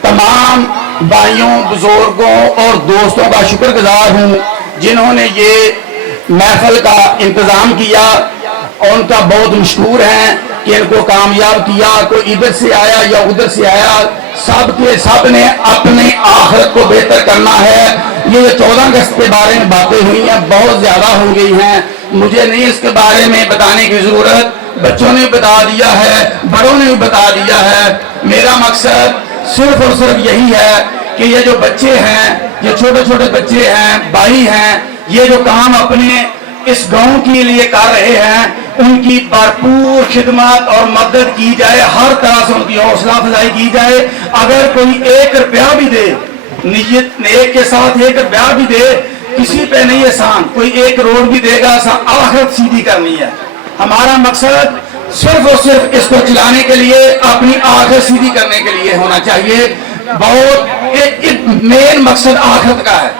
तमाम भाइयों, बुजुर्गों और दोस्तों का शुक्रगुजार हूँ जिन्होंने ये महफिल का इंतज़ाम किया, और उनका बहुत मशहूर है कि इनको कामयाब किया। कोई इधर से आया या उधर से आया, सब के सब ने अपने आखिरत को बेहतर करना है। ये 14 अगस्त के बारे में बातें हुई हैं, बहुत ज़्यादा हो गई हैं, मुझे नहीं इसके बारे में बताने की ज़रूरत, बच्चों ने बता दिया है, बड़ों ने भी बता दिया है। मेरा मकसद सिर्फ और सिर्फ यही है कि ये जो बच्चे हैं, ये छोटे छोटे बच्चे हैं, भाई हैं, ये जो काम अपने इस गांव के लिए कर रहे हैं, उनकी भरपूर खिदमत और मदद की जाए, हर तरह से उनकी हौसला अफजाई की जाए। अगर कोई 1 रुपया भी दे, नियत नेक के साथ एक ब्याह भी दे, किसी पे नहीं एहसान, कोई एक रोड भी देगा, आखिरत सीधी करनी है। हमारा मकसद सिर्फ और सिर्फ इसको चलाने के लिए, अपनी आखिरत सीधी करने के लिए होना चाहिए। बहुत एक मेन मकसद आखिरत का है।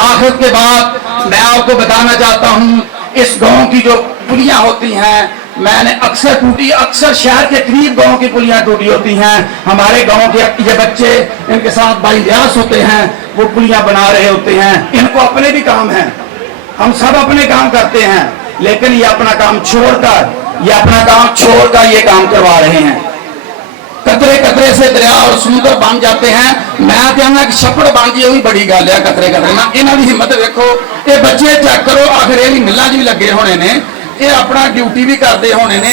आखिरत के बाद मैं आपको बताना चाहता हूँ, इस गांव की जो पुलियां होती हैं, मैंने अक्सर टूटी, अक्सर शहर के करीब गांव की पुलियां टूटी होती हैं। हमारे गांव के ये बच्चे इनके साथ बाइलियास होते हैं, वो पुलियां बना रहे होते हैं। इनको अपने भी काम है, हम सब अपने काम करते हैं, लेकिन ये अपना काम छोड़कर ये काम करवा रहे हैं। कतरे कतरे से दरिया और समुद्र बन जाते हैं। मैं कहना कि छप्पड़ बन जाए वही बड़ी गल है। कतरे कतरे ना इन्हों की हिम्मत देखो, ये बच्चे चेक करो, आखिर ये मिलों च भी लगे होने ने, ये अपना ड्यूटी भी करते होने ने।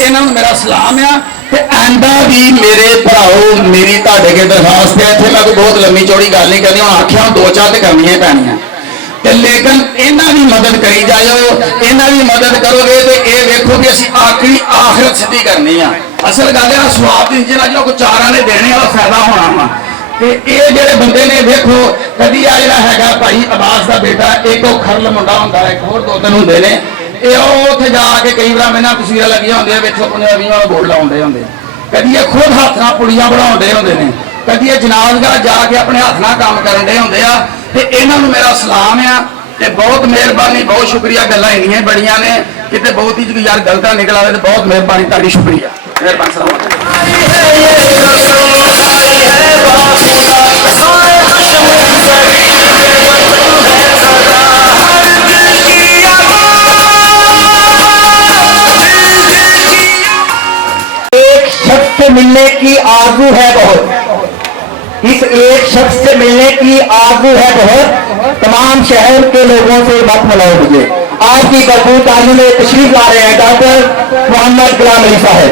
इन्हों मेरा सलाम आ। एंदा भी मेरे भराओ, मेरी तुहाडे अगे दरखास्त है, इत्थे मैं कोई बहुत लंबी चौड़ी गल नहीं करनी, हुण आखिया दो चार तो करनियां पैणियां, लेकिन इन्हां दी मदद करी जाओ, इन्हां दी मदद करोगे तो ये देखो कि असीं आखिरी आखिरत सिद्धी करनी आ। असल गल है स्वाब की जिन्हें जो चारा ने देने वाला फायदा होना वा। तो ये जोड़े बंदे ने देखो, कभी आ जोड़ा है भाई अब्बास का बेटा, एक खरल मुंडा होंदा, एक होर दो तीन होंदे ने, उत्थे जाके कई बार मैंने तस्वीर लगियां होंदियां, विच अपने बोर्ड लाउंदे होंदे, कभी ये खुद हाथ नाल पुलियां बनाउंदे होंदे ने, कभी ये जनाजगाह जाके अपने हाथ नाल काम करन दे होंदे आ। ते इन्हां नूं मेरा सलाम आ ते बहुत मेहरबानी, बहुत शुक्रिया। गल्लां इन्नियां बड़ियां ने, किते बहुत ही यार गलता निकल आवे तो बहुत मेहरबानी, तुहाडी शुक्रिया, मेहरबानी। सलाम एक शख्स से मिलने की आरज़ू है बहुत, इस एक शख्स से मिलने की आरज़ू है बहुत, तमाम शहर के लोगों से मत मिलाओ मुझे। आपकी भरपूर तालीम में तशरीफ ला रहे हैं डॉक्टर मोहम्मद गुलाम अली साहब,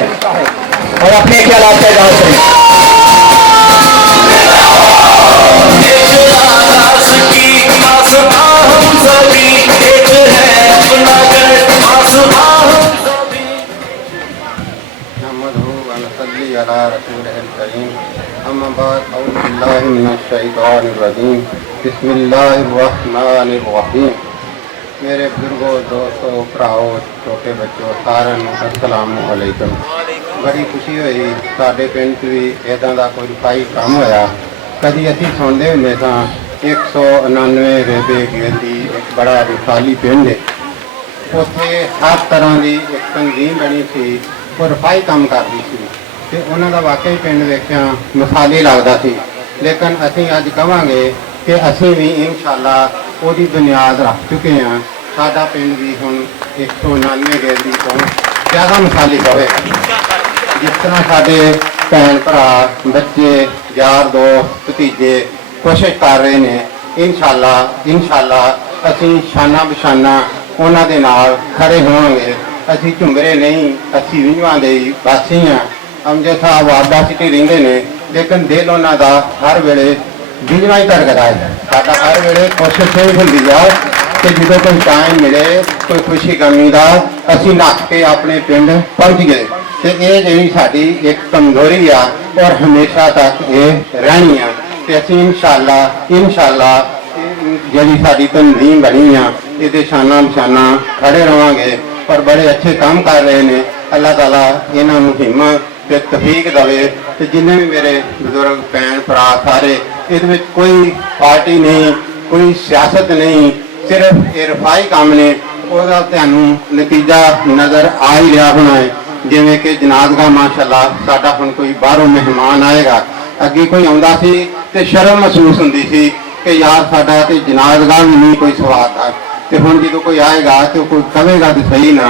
और अपने ख्यालात का इज़हार करें। मेरे बुजुर्गों, दोस्तों, भराओ, छोटे बच्चों, सारे अस्सलाम वालेकुम। बड़ी खुशी हुई साडे पिंड भी इदां दा कोई रफाई काम होया। कभी असीं सुणदे हुंदे सां 199 रेबे गेंदी एक बड़ा रिफाली पिंड है, उत्थे हर तरह की एक तंजीम बनी सी, वो रफाई काम करती सी ते उन्हां दा वाकई पिंड वेखिया मिसाली लगदा सी। लेकिन असीं अज कहांगे कि असीं भी इंशाअल्लाह ਉਹਦੀ बुनियाद रख चुके हैं। साडा पिंड भी हुण 199 गेंदी तो ज़्यादा मिसाली होवेगा। जिस तरह साडे भैन भरा, बच्चे, यार दोस्त, भतीजे कोशिश कर रहे हैं, इंशाअल्लाह असीं शाना बशाना उन्हां दे नाल खड़े होवांगे। असीं झुंगरे नहीं, असीं विंझवां दे वासी हाँ। अमजद साहब वारदा सिटी रहिंदे ने, लेकिन दिल उन्हां दा हर वेले विंझवां ही धड़कदा है। साडा हर वेले कोशिश यही हुंदी आ कि जो कोई टाइम मिले, कोई खुशी गमी का असीं नस के अपने पिंड पहुँच गए। तो ये जी साडी एक कमजोरी आ और हमेशा तक ये रहनी आ। तो असीं इंशाअल्लाह जी साडी तंजीम बनी आ, ये शाना बशाना खड़े रहांगे और बड़े अच्छे काम कर रहे हैं। अल्लाह ताला इन्हां नूं हिम्मत ते तौफीक देवे। तो जिन्ने भी मेरे बुजुर्ग भैन भरा सारे, ये कोई पार्टी नहीं, कोई सियासत नहीं, सिर्फ ये रफाई काम ने, ਉਹਦਾ ਤੁਹਾਨੂੰ नतीजा नज़र आ ही रहा होना है। जिमें कि जनाजगाह माशाअल्लाह साडा हुण कोई बाहरों मेहमान आएगा, अगे कोई आउंदा सी ते शर्म महसूस हुंदी सी कि यार साडा ते जनाजगाह भी नहीं कोई स्वाद आ, ते हुण जो कोई आएगा तो कोई कहेगा तो सही ना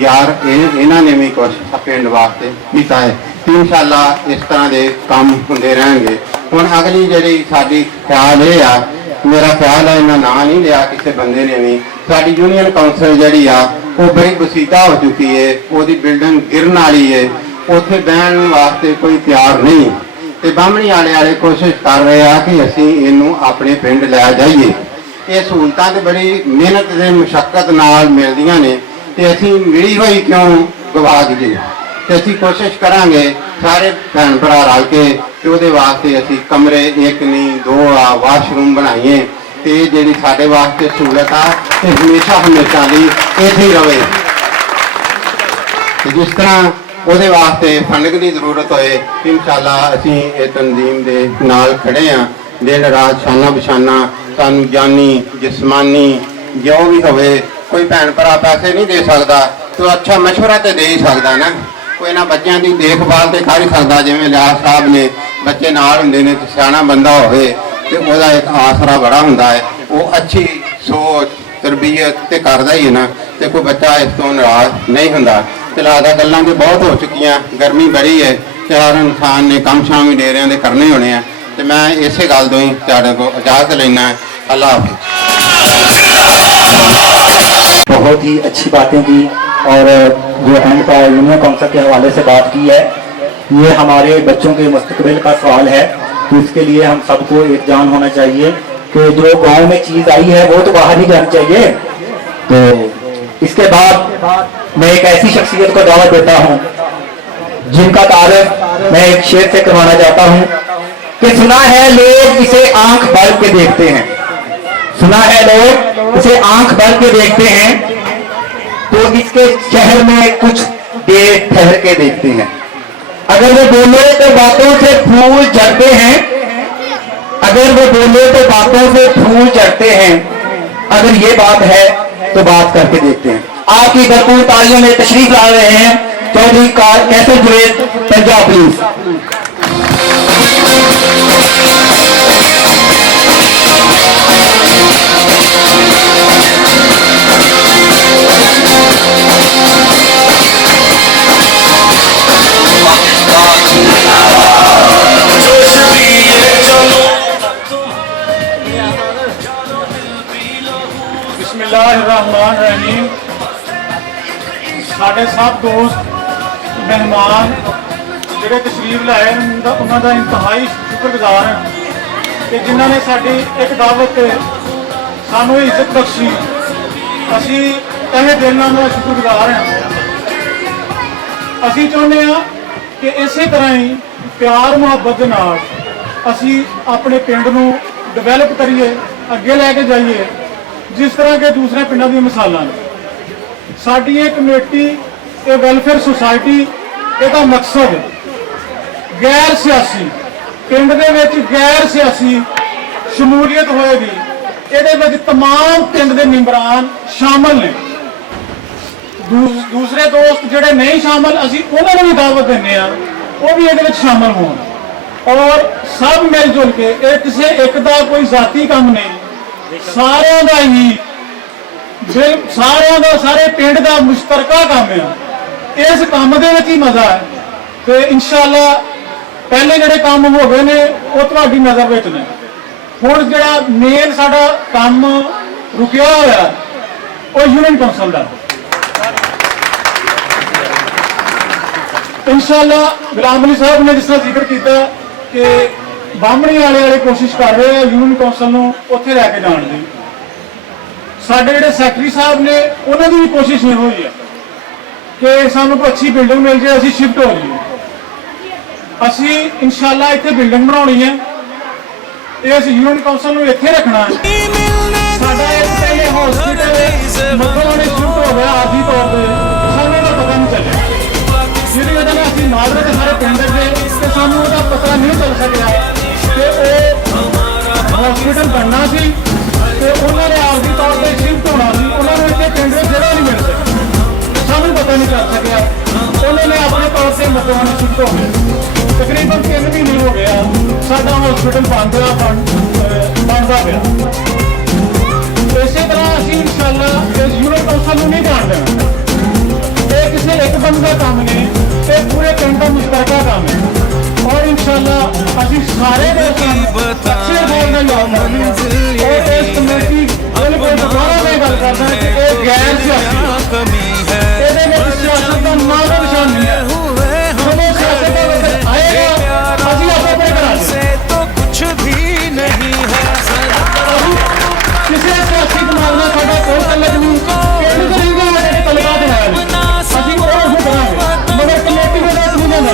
यार इन्हां ने भी कुछ पिंड वास्ते कीता है। इंशाअल्लाह इस तरह के काम होंदे रहेंगे। हुण अगली जी साडी ख्याल ये आ, मेरा ख्याल है इन्हें ना नहीं लिया किसी बंदे ने भी, साडी यूनियन काउंसिल जी आ वो बड़ी वसीता हो चुकी है, वो बिल्डिंग गिरन वाली है, उत्थे बहन वास्ते कोई तैयार नहीं। तो बामणी वाले कोशिश कर रहे हैं कि असी इनू अपने पिंड लै जाइए। ये सहूलतां तो बड़ी मेहनत से मुशक्कत नाल मिलदियां ने, ते असी मिली हुई क्यों गवा दीए। तो असी कोशिश करांगे ਸਾਰੇ ਭੈਣ ਭਰਾ ਰਲ ਕੇ ਤੇ ਉਹਦੇ ਵਾਸਤੇ ਅਸੀਂ ਕਮਰੇ ਇੱਕ ਨਹੀਂ ਦੋ ਆ ਵਾਸ਼ਰੂਮ ਬਣਾਈਏ ਤੇ ਇਹ ਜਿਹੜੀ ਸਾਡੇ ਵਾਸਤੇ ਸਹੂਲਤ ਆ ਇਹ ਹਮੇਸ਼ਾ ਲਈ ਇੱਥੇ ਹੀ ਰਵੇ ਤੇ ਜਿਸ ਤਰ੍ਹਾਂ ਉਹਦੇ ਵਾਸਤੇ ਫੰਡਿੰਗ ਦੀ ਜ਼ਰੂਰਤ ਹੋਏ ਇਨਸ਼ਾਅੱਲਾ ਅਸੀਂ ਇਹ ਤਨਜ਼ੀਮ ਦੇ ਨਾਲ ਖੜੇ ਆ ਦਿਨ ਰਾਤ ਸ਼ਾਨਾ ਬਿਸ਼ਾਨਾ ਸਾਨੂੰ ਜਾਨੀ ਜਿਸਮਾਨੀ ਜੋ ਵੀ ਹੋਵੇ ਕੋਈ ਭੈਣ ਭਰਾ ਪੈਸੇ ਨਹੀਂ ਦੇ ਸਕਦਾ ਤੇ ਅੱਛਾ ਮਸ਼ਵਰਾ ਤੇ ਦੇ ਹੀ ਸਕਦਾ ਨਾ ਕੋਈ ਇਹਨਾਂ ਬੱਚਿਆਂ ਦੀ ਦੇਖਭਾਲ ਤੇ ਕਰ ਹੀ ਸਕਦਾ ਜਿਵੇਂ ਲਿਆਸ ਸਾਹਿਬ ਨੇ ਬੱਚੇ ਨਾਲ ਹੁੰਦੇ ਨੇ ਤੇ ਸਿਆਣਾ ਬੰਦਾ ਹੋਵੇ ਤੇ ਉਹਦਾ ਇੱਕ ਆਸਰਾ ਬੜਾ ਹੁੰਦਾ ਹੈ ਉਹ ਅੱਛੀ ਸੋਚ ਤਰਬੀਅਤ ਤੇ ਕਰਦਾ ਹੀ ਹੈ ਨਾ ਤੇ ਕੋਈ ਬੱਚਾ ਇਸ ਤੋਂ ਨਾਰਾਜ਼ ਨਹੀਂ ਹੁੰਦਾ ਤੇ ਲੱਗਦਾ ਗੱਲਾਂ ਤੇ ਬਹੁਤ ਹੋ ਚੁੱਕੀਆਂ ਗਰਮੀ ਬੜੀ ਹੈ ਤੇ ਹਰ ਇਨਸਾਨ ਨੇ ਕੰਮ ਸ਼ਾਮ ਵੀ ਡੇਰਿਆਂ ਦੇ ਕਰਨੇ ਹੋਣੇ ਆ ਤੇ ਮੈਂ ਇਸੇ ਗੱਲ ਤੋਂ ਹੀ ਤੁਹਾਡੇ ਕੋਲ ਇਜਾਜ਼ਤ लेना है अल्लाह हाफिज़। बहुत ही अच्छी बातें की और जो हैंड पावर यूनियन काउंसिल के हवाले से बात की है ये हमारे बच्चों के मुस्तकबिल का सवाल है तो इसके लिए हम सबको एक जान होना चाहिए कि जो गांव में चीज़ आई है वो तो बाहर ही जानी चाहिए। तो इसके बाद मैं एक ऐसी शख्सियत को दावत देता हूँ जिनका तारुफ मैं एक शेर से करवाना चाहता हूँ कि सुना है लोग इसे आंख भर के देखते हैं, सुना है लोग इसे आंख भर के देखते हैं तो इसके शहर में कुछ देर ठहर के देखते हैं। अगर वो बोले तो बातों से फूल झड़ते हैं, अगर वो बोले तो बातों से फूल झड़ते हैं, अगर ये बात है तो बात करके देखते हैं। आपकी भरपूर तालियों में तशरीफ ला रहे हैं चौधरी कैसर जुवेद पंजाब पुलिस। बिस्मिल्लाहिर्रहमानिर्रहीम। साढ़े सब दोस्त मेहमान ਜਿਹੜੇ तशरीफ लाए उन्होंने इंतहाई शुक्रगुजार हैं कि जिन्होंने साड़ी एक दावत सानू इज्जत बख्शी असी तहे दिल नाल शुक्रगुजार हैं। असी चाहुंदे हां कि इसे तरह ही प्यार मुहब्बत दे नाल असी अपने पिंड नूं डिवेलप करिए अगे लैके जाइए जिस तरह के दूसरे पिंडों दी मिसालां ने। साडी ये कमेटी ये वैलफेयर सोसाइटी इसका मकसद गैर सियासी पिंड दे विच गैर सियासी शमूलियत होएगी इहदे विच तमाम पिंड दे मेंबरान शामिल ने। दूसरे दोस्त जिहड़े नहीं शामिल असीं उन्हां नूं भी दावत दिंदे आ वो भी इहदे विच शामिल होण और सब मिलजुल के ये किसी एक दा कोई जाती काम नहीं सारे का ही सारे पिंड का मुश्तरका काम है। इस काम के ही मजा है तो इंशाअल्लाह पहले जोड़े काम हो गए ने वो तुम्हारी नज़र में ने हुण जिहड़ा मेन साडा काम रुकिया होया वो यूनियन कौंसल का इंशाअल्लाह गुलाम अली साहब ने जिस तरह जिक्र किया कि बामणी वाले कोशिश कर रहे हैं यूनियन कौंसल नूं उत्थे लैके जाण दी। साडे जिहड़े सैकटरी साहब ने उन्हां दी भी कोशिश ये हुई है कि सानूं कोई अच्छी बिल्डिंग मिल जाए असीं शिफ्ट हो जाइए। असीं इंशाअल्लाह इत्थे बिल्डिंग बनाउणी है इस यूनियन कौंसल नूं इत्थे रखना है। साडा इक पहले हॉस्पिटल मतलब शिफ्ट हो गया आर्जी तौर पर सानूं दा पता नहीं चलिया जिहदी वजह नाल असीं नाल रहे सारे पिंड दे ते सानूं दा पता नहीं चल सकिया कि हॉस्पिटल बनना सी ते उन्होंने आर्जी तौर पर शिफ्ट होना सी उन्होंने इतने पिंड में जगह नहीं मिल सकी सानू पता नहीं चल सकिया उन्होंने अपने तौर पर मतवाने शिफ्ट हो गए तकरीबन 3 महीने हो गया साडा हॉस्पिटल बनता गया। इसी तरह असीं इंशाअल्लाह इस यूनियन कौंसल नूं नहीं जाण देना ये किसी एक बंदे का काम नहीं ये पूरे पिंड का मुश्तरका काम है और इंशाअल्लाह असीं सारे अच्छे बोलने और इस कमेटी बिल्कुल दोबारा मैं गल करदा कि ये गैर सियासी ਇਹਦੇ ਵਿੱਚ ਸਿਆਸਤ ਦਾ ਨਾਮ ਨਿਸ਼ਾਨ ਨਹੀਂ ਹੈ ਜਦੋਂ ਸਿਆਸਤ ਦਾ ਵਕਤ ਆਏਗਾ ਅਸੀਂ ਆਪਣੇ ਘਰਾਂ से तो कुछ भी नहीं है ਕਿਸੇ ਸਿਆਸੀ ਦਿਮਾਗ ਨਾਲ ਸਾਡਾ ਕੋਈ ਤਲਕ ਨਹੀਂ ਕਿਹੜੀ ਕਰੀਂਗੇ ਜਿਹੜੇ ਤਲਕਾ ਦੇ ਨਾਲ ਅਸੀਂ ਉਹ ਕਰਾਂਗੇ ਮਗਰ ਕਮੇਟੀ ਦੇ ਨਾਲ ਨਹੀਂ ਜਾਣਾ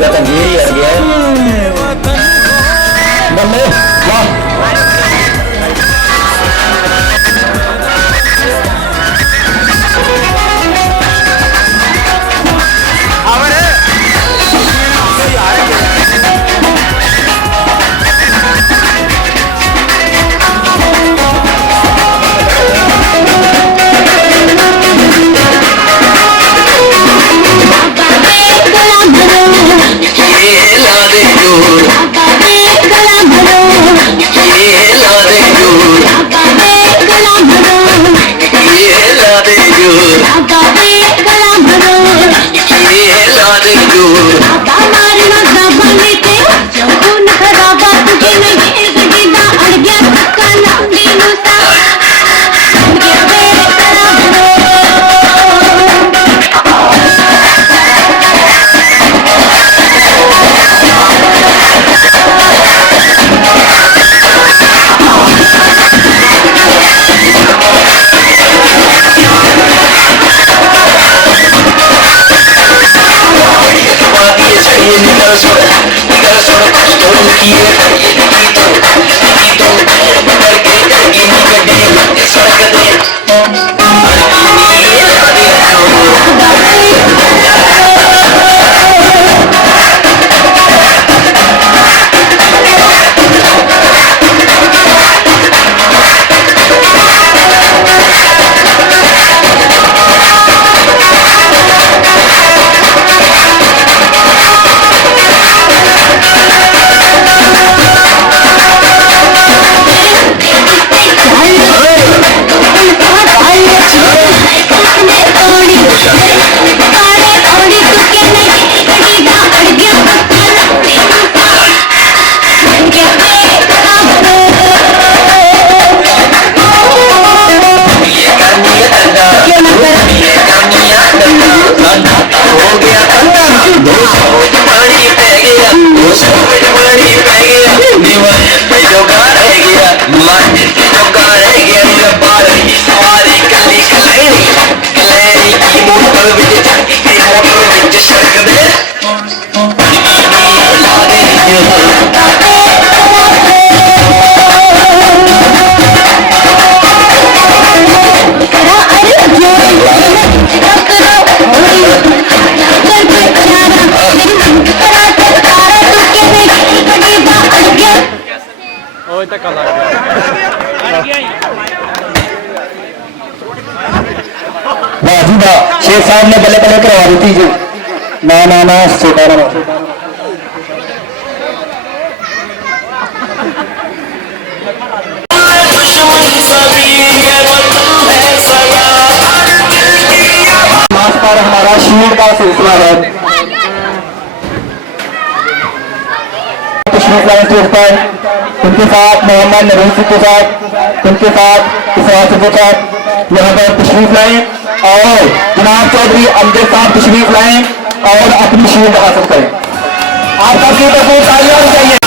इनका तंजीर ही अड़ गया है। बल्ले वाह शेख साहब ने बल्ले बल्ले करवा दी थी जी। ना छोटा ना पर हमारा शील्ड का सिलसिला है। उनके साथ मोहम्मद नवीन सिद्धू साहब, उनके साथ इसरार सिद्धू साहब यहाँ पर तशरीफ लाएं और जनाब चौधरी अमजद साहब तशरीफ लाएं और अपनी शील्ड हासिल करें। आप सबकी तरफ तालियां होनी चाहिए।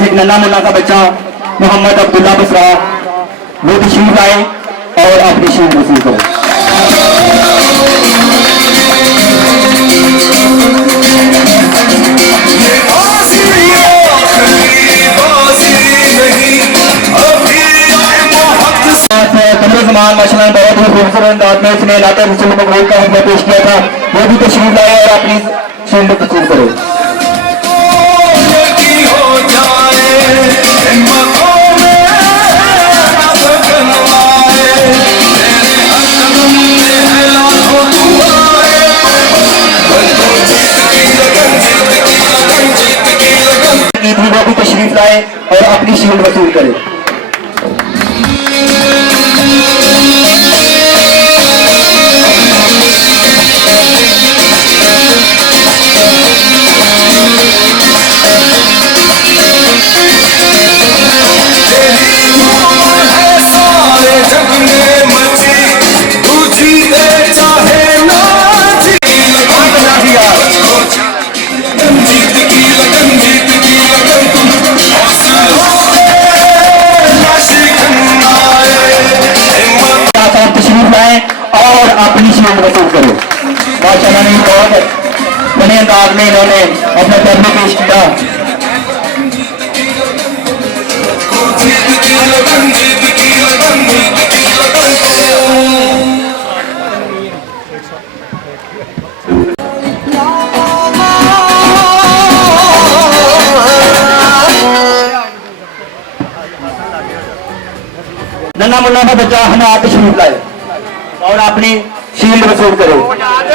एक नन्हा मुन्ना का बच्चा मोहम्मद अब्दुल्ला बसरा वो तशरीफ आए और अपनी शील्ड वसूल करें। कमरे जमान माशाल्लाह बहुत ही खूबसूरत अंदाज में इसने नाते रसूल मकबूल का हमने पेश किया था, वो भी तशरीफ लाए और अपनी शील्ड वसूल करें। वो भी तशरीफ लाए और अपनी शील्ड वसूल करें। लगन मची तू जीते चाहे ना जीत की लगन तुम तशरीफ लाए और अपनी शील्ड वसूल करो। माशाल्लाह ने बहुत बड़े अंदाज में इन्होंने अपना कर्म पेश किया। नन्ना मुन्ना का बच्चा हमाद तशरीफ लाए और अपनी शील्ड वसूल करो।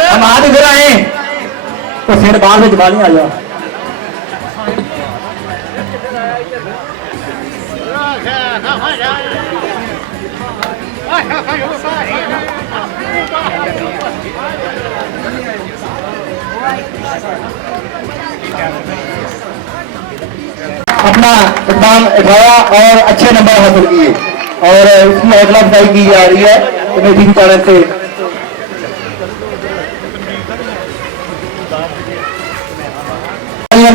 हमाद इधर आए तो फिर बाहर में जबानी आ जाओ। अपना इकदाम उठाया और अच्छे नंबर हासिल किए और इसकी हौसला अफजाई की जा रही है कमेटी की तरफ से।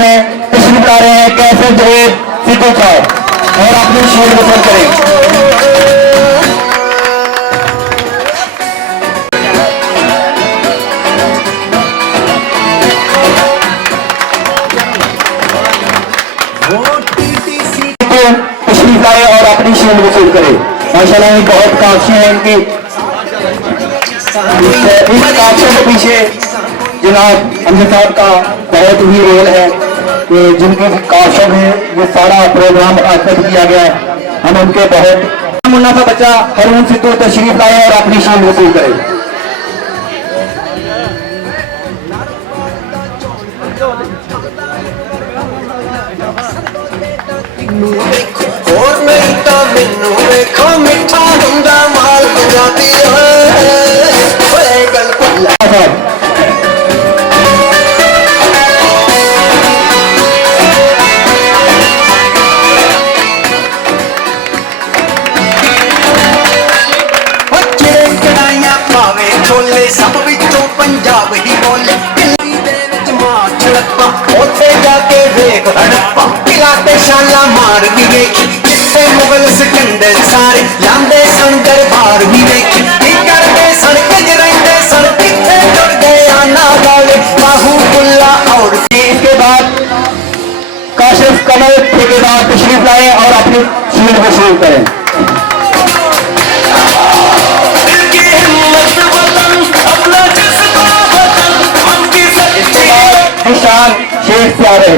में तशरीफ ला रहे हैं कैसे जवेद सिद्धू साहब और अपनी शील्ड वसूल करें। तशरीफ लाए और अपनी शील्ड वसूल करें। माशाल्लाह ये बहुत काफी है इनकी। इस काफियों के पीछे जनाब अमजद साहब का बहुत ही रोल है कि जिनके काफियों में ये सारा प्रोग्राम आयोजित किया गया है। हम उनके बहुत मुन्ना का बच्चा हरून सिद्धू तशरीफ लाए और अपनी शील्ड वसूल करें। और नहीं तो मैनू देखो मिठा हुंदा माल पंजाबी होए गल भुल्ला कढ़ाइया पावे छोले सब विचों पंजाब ही बोले दिल्ली दे विच मार छड़प्पा उत्थे जाके देख हड़प्पा किला ते शाला मार भी देखी जिथे मुगल सिकंदर सारे लांदे सन दरबार भी देखी की करदे सन किज रहिंदे सन किथे जुड़ गए आना वाले बाहुबुल्ला और इसके बाद काशिफ कमल ठेकेदार तशरीफ लाए और अपनी शील्ड वसूल करें। निशान शेख से आ रहे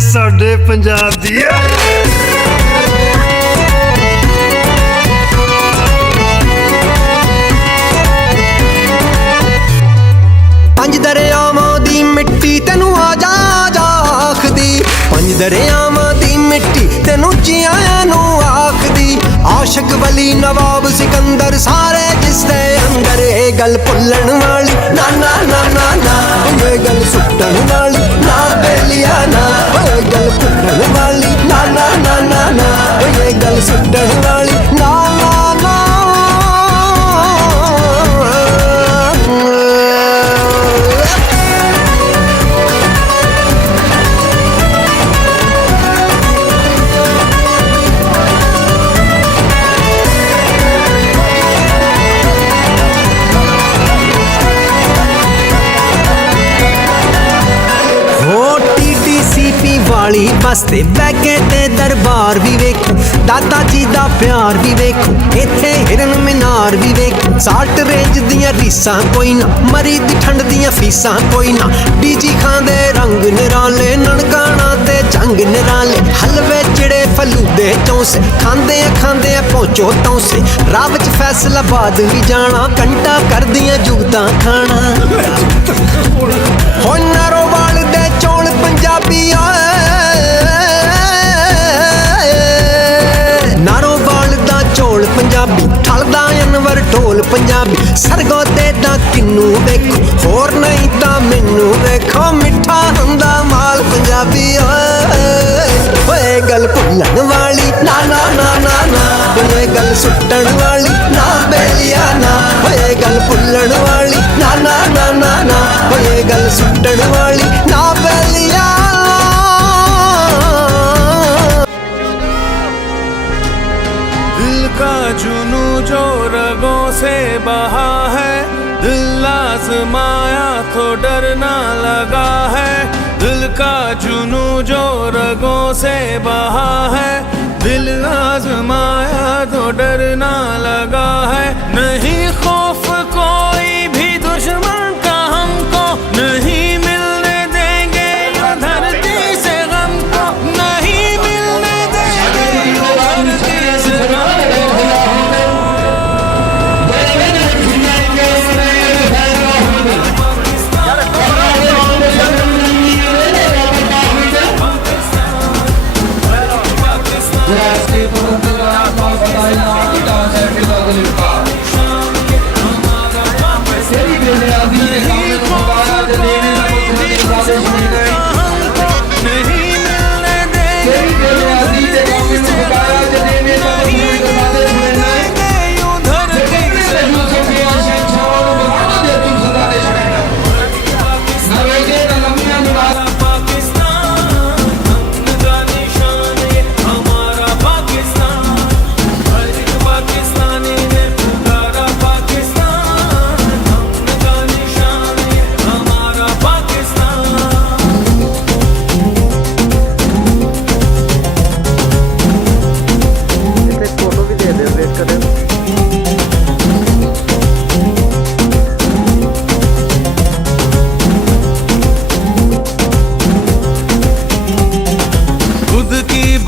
साडे पंजाब दी पंज दरियावां दी मिट्टी तेनू आजा आजा आखदी पंज दरियावां दी मिट्टी तेनू जियां नू आखदी आशिक वली नवाब सिकंदर सारे जिसदे अंदर ए गल भुल्लण वाली ना ना ना ना ना ये गल सुट्टण वाली ना बेलिया ना ये गल भुल्लण वाली ना ना ना ना ना ये गल सुट्टण वाली ना ना ना वाली बसते बैके ते दरबार भी वेखो, दादा जी दा प्यार भी वेखो, इत्थे हिरन मीनार भी वेखो, साल्ट रेंज दियां रीसां कोई ना, मरी दी ठंड दियां फीसां कोई ना, डीजी खांदे रंग निराले, ननकाना ते जंग निराले, हलवे चिड़े फलूदे चौंसे, खांदे पहुंचो तौंसे, राह विच फैसलाबाद भी जाना, कंटा कर दियां जुगतां खाना। हो नारोवाल दे चौल पंजाबी नारोवाल दा चौल पंजाबी, ठलदा अनवर ढोल पंजाबी, सरगो दे दा किन्नू वेखो, होर नहीं तां मैनू वेखो, मिठा हुंदा माल पंजाबी। ओए गल भुल्लण वाली ना ना ना ना ना, ओए गल सुट्टण वाली ना बेलिया ना, ओए गल भुल्लण वाली ना ना ना ना ना, ओए गल सुट्टण वाली ना बेलिया। दिल का जुनू जो रगों से बहा है, दिल आजमाया तो डरना लगा है, दिल का जुनू जो रगों से बहा है, दिल आजमाया तो डरना लगा है, नहीं खौफ कोई भी दुश्मन का हमको, नहीं मिलने देंगे धरती से गम को, नहीं मिलने देंगे धरती से गम को।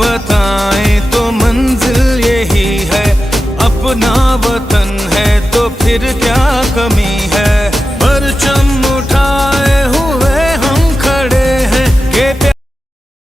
बताएं तो मंजिल यही है, अपना वतन है तो फिर क्या कमी है।